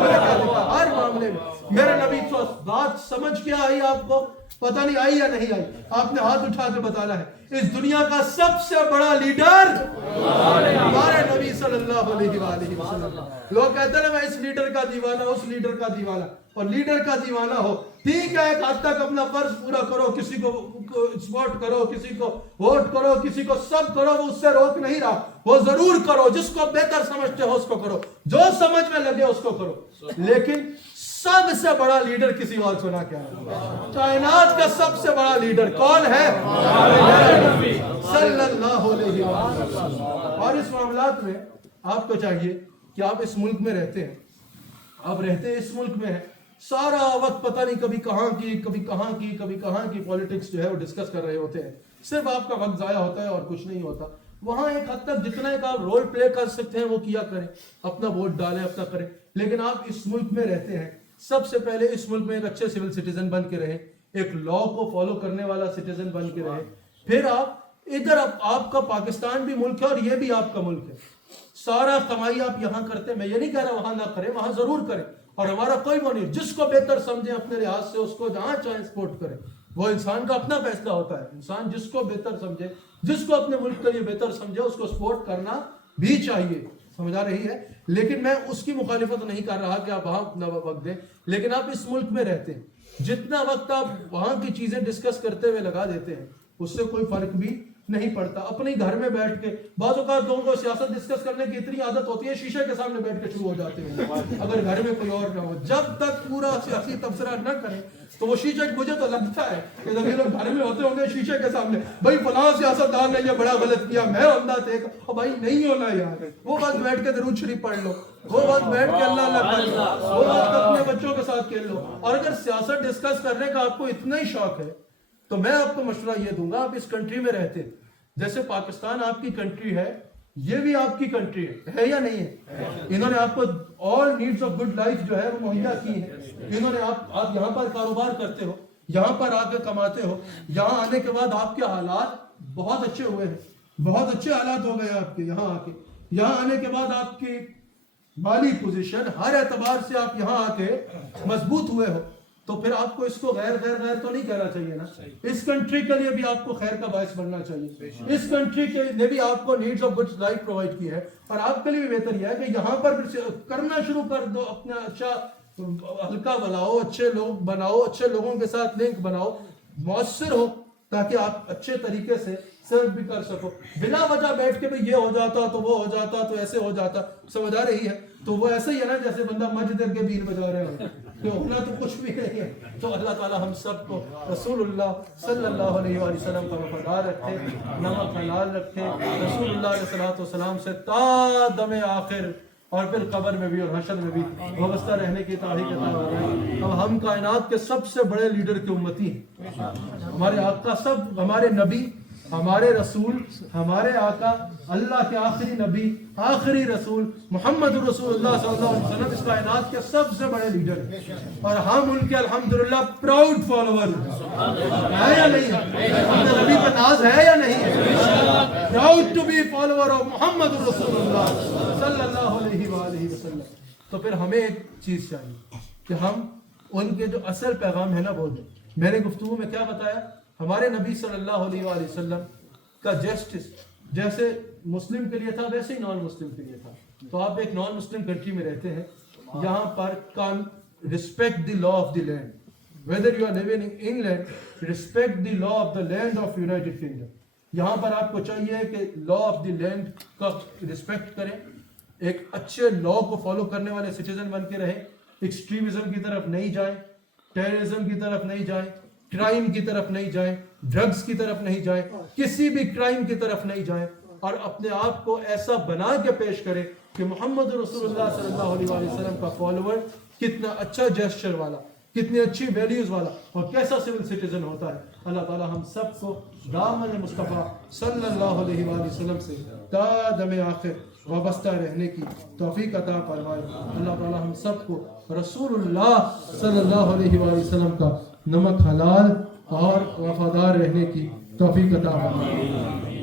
ہر معاملے میں میرے نبی تو بات سمجھ کے آئی، آپ کو پتہ نہیں آئی یا نہیں آئی، آپ نے ہاتھ اٹھا کے بتانا ہے اس دنیا کا سب سے بڑا لیڈر ہمارے نبی صلی اللہ علیہ وآلہ وسلم۔ لوگ کہتے ہیں میں اس لیڈر کا دیوانہ، اس لیڈر کا دیوانہ، اور لیڈر کا دیوانہ ہو ٹھیک ہے، ایک حد تک اپنا فرض پورا کرو، کسی کو سپورٹ کرو، کسی کو ووٹ کرو، کسی کو سب کرو، وہ اس سے روک نہیں رہا، وہ ضرور کرو، جس کو بہتر سمجھتے ہو اس کو کرو، جو سمجھ میں لگے اس کو کرو، لیکن سب سے بڑا لیڈر کسی اور کو نہ کہنا۔ کائنات کا سب سے بڑا لیڈر کون ہے؟ صلی اللہ علیہ وسلم۔ اور اس معاملات میں آپ کو چاہیے کہ آپ اس ملک میں رہتے ہیں، آپ رہتے اس ملک میں ہیں، سارا وقت پتہ نہیں کبھی کہاں کی کبھی کہاں کی کبھی کہاں کی پولیٹکس جو ہے وہ ڈسکس کر رہے ہوتے ہیں، صرف آپ کا وقت ضائع ہوتا ہے اور کچھ نہیں ہوتا۔ وہاں ایک حد تک جتنا ایک آپ رول پلے کر سکتے ہیں وہ کیا کریں، اپنا ووٹ ڈالیں، اپنا کریں، لیکن آپ اس ملک میں رہتے ہیں، سب سے پہلے اس ملک میں ایک اچھے سول سٹیزن بن کے رہیں، ایک لا کو فالو کرنے والا سٹیزن بن کے رہیں، پھر آپ ادھر آپ کا پاکستان بھی ملک ہے اور یہ بھی آپ کا ملک ہے، سارا کمائی آپ یہاں کرتے ہیں، میں یہ نہیں کہہ رہا وہاں نہ کریں، وہاں ضرور کریں، اور ہمارا کوئی وہ نہیں، جس کو بہتر سمجھیں اپنے لحاظ سے اس کو جہاں چاہیں سپورٹ کریں، وہ انسان کا اپنا فیصلہ ہوتا ہے، انسان جس کو بہتر سمجھے، جس کو اپنے ملک کے لیے بہتر سمجھے اس کو سپورٹ کرنا بھی چاہیے، سمجھا رہی ہے، لیکن میں اس کی مخالفت نہیں کر رہا کہ آپ وہاں اپنا وقت دیں، لیکن آپ اس ملک میں رہتے ہیں، جتنا وقت آپ وہاں کی چیزیں ڈسکس کرتے ہوئے لگا دیتے ہیں اس سے کوئی فرق بھی نہیں پڑتا۔ اپنے گھر میں بیٹھ کے بعض اوقات لوگوں کو سیاست ڈسکس کرنے کی اتنی عادت ہوتی ہے شیشے کے سامنے بیٹھ کے شروع ہو جاتے ہیں، اگر گھر میں کوئی اور نہ ہو، جب تک پورا سیاسی تبصرہ نہ کریں تو وہ شیشے، مجھے تو لگتا ہے کہ جب یہ لوگ گھر میں ہوتے ہوں گے شیشے کے سامنے، بھائی فلاں سیاستدان نے یہ بڑا غلط کیا، میں عمدہ تھے، اور بھائی نہیں ہونا یار، وہ وقت بیٹھ کے درود شریف پڑھ لو، وہ وقت بیٹھ کے اللہ اللہ کر لو، وہ وقت اپنے بچوں کے ساتھ کھیل لو، اور اگر سیاست ڈسکس کرنے کا آپ کو اتنا ہی شوق ہے تو میں آپ کو مشورہ یہ دوں گا، آپ اس کنٹری میں رہتے ہیں، جیسے پاکستان آپ کی کنٹری ہے، یہ بھی آپ کی کنٹری ہے یا نہیں ہے؟ انہوں نے آپ کو آل نیڈز آف گڈ لائف جو ہے وہ مہیا کی ہے، انہوں نے آپ یہاں پر کاروبار کرتے ہو، یہاں پر آ کے کماتے ہو، یہاں آنے کے بعد آپ کے حالات بہت اچھے ہوئے ہیں، بہت اچھے حالات ہو گئے آپ کے، یہاں آ کے، یہاں آنے کے بعد آپ کی مالی پوزیشن ہر اعتبار سے آپ یہاں آ کے مضبوط ہوئے ہو، تو پھر آپ کو اس کو غیر تو نہیں کہنا چاہیے نا، اس کنٹری کے لیے بھی آپ کو خیر کا باعث بننا چاہیے، اس کنٹری کے لیے بھی آپ کو needs of good life provide کی ہے، اور آپ کے لیے بھی بہتر یہ ہے کہ یہاں پر کرنا شروع کر دو، اپنا اچھا ہلکا بناؤ، اچھے لوگ بناؤ، اچھے لوگوں کے ساتھ لنک بناؤ، مؤثر ہو، تاکہ آپ اچھے طریقے سے سرو بھی کر سکو، بلا وجہ بیٹھ کے بھی یہ ہو جاتا تو وہ ہو جاتا تو ایسے ہو جاتا، سمجھ آ رہی ہے، تو وہ ایسے ہی ہے نا جیسے بندہ مسجد کے بیر بجا رہے ہو، تو ہونا تو کچھ بھی نہیں ہے۔ تو اللہ تعالی ہم سب کو رسول اللہ صلی اللہ علیہ وآلہ وسلم کا وفادار رکھے، نمک حلال رکھے، رسول اللہ علیہ الصلوۃ والسلام سے تا دم آخر اور پھر قبر میں بھی اور حشر میں بھی وابستہ رہنے کی توفیق عطا فرمائے۔ اب ہم کائنات کے سب سے بڑے لیڈر کی امتی ہیں، ہمارے آقا سب، ہمارے نبی ہمارے رسول، ہمارے آقا، اللہ کے آخری نبی، آخری رسول محمد رسول اللہ صلی اللہ علیہ وسلم اس کائنات کے سب سے بڑے لیڈر ہیں، اور ہم ان کے الحمدللہ پراؤڈ فالوور ہیں یا نہیں ہے؟ ہم نبی پہ ناز ہے یا نہیں ہے؟ Proud to be follower of Muhammad رسول اللہ صلی اللہ علیہ وآلہ وسلم. تو پھر ہمیں ایک چیز چاہیے کہ ہم ان کے جو اصل پیغام ہے نا وہ دیں. میں نے گفتگو میں کیا بتایا؟ ہمارے نبی صلی اللہ علیہ وآلہ وسلم کا جسٹس جیسے مسلم کے لیے تھا ویسے ہی نان مسلم کے لیے تھا. تو آپ ایک نان مسلم کنٹری میں رہتے ہیں، یہاں پر respect the law of the land. Whether you are living in England, respect the law of the land of United Kingdom. یہاں پر آپ کو چاہیے کہ لا آف دی لینڈ کا رسپیکٹ کریں، ایک اچھے لا کو فالو کرنے والے سٹیزن بن کے رہیں، ایکسٹریمزم کی طرف نہیں جائیں، ٹیررزم کی طرف نہیں جائیں، کرائم کی طرف نہیں جائیں، ڈرگز کی طرف نہیں جائیں، کسی بھی کرائم کی طرف نہیں جائیں، اور اپنے آپ کو ایسا بنا کے پیش کریں کہ محمد رسول اللہ صلی اللہ علیہ وآلہ وسلم کا فالوور کتنا اچھا جیسچر والا، کتنی اچھی ویلیوز والا اور کیسا سول سٹیزن ہوتا ہے. اللہ تعالی ہم سب کو دامن مصطفیٰ صلی اللہ علیہ وآلہ وسلم سے تا دم آخر وابستہ رہنے کی توفیق عطا فرمائے. اللہ تعالی ہم سب کو رسول اللہ صلی اللہ علیہ وآلہ وسلم کا نمک حلال اور وفادار رہنے کی توفیق عطا فرمائے.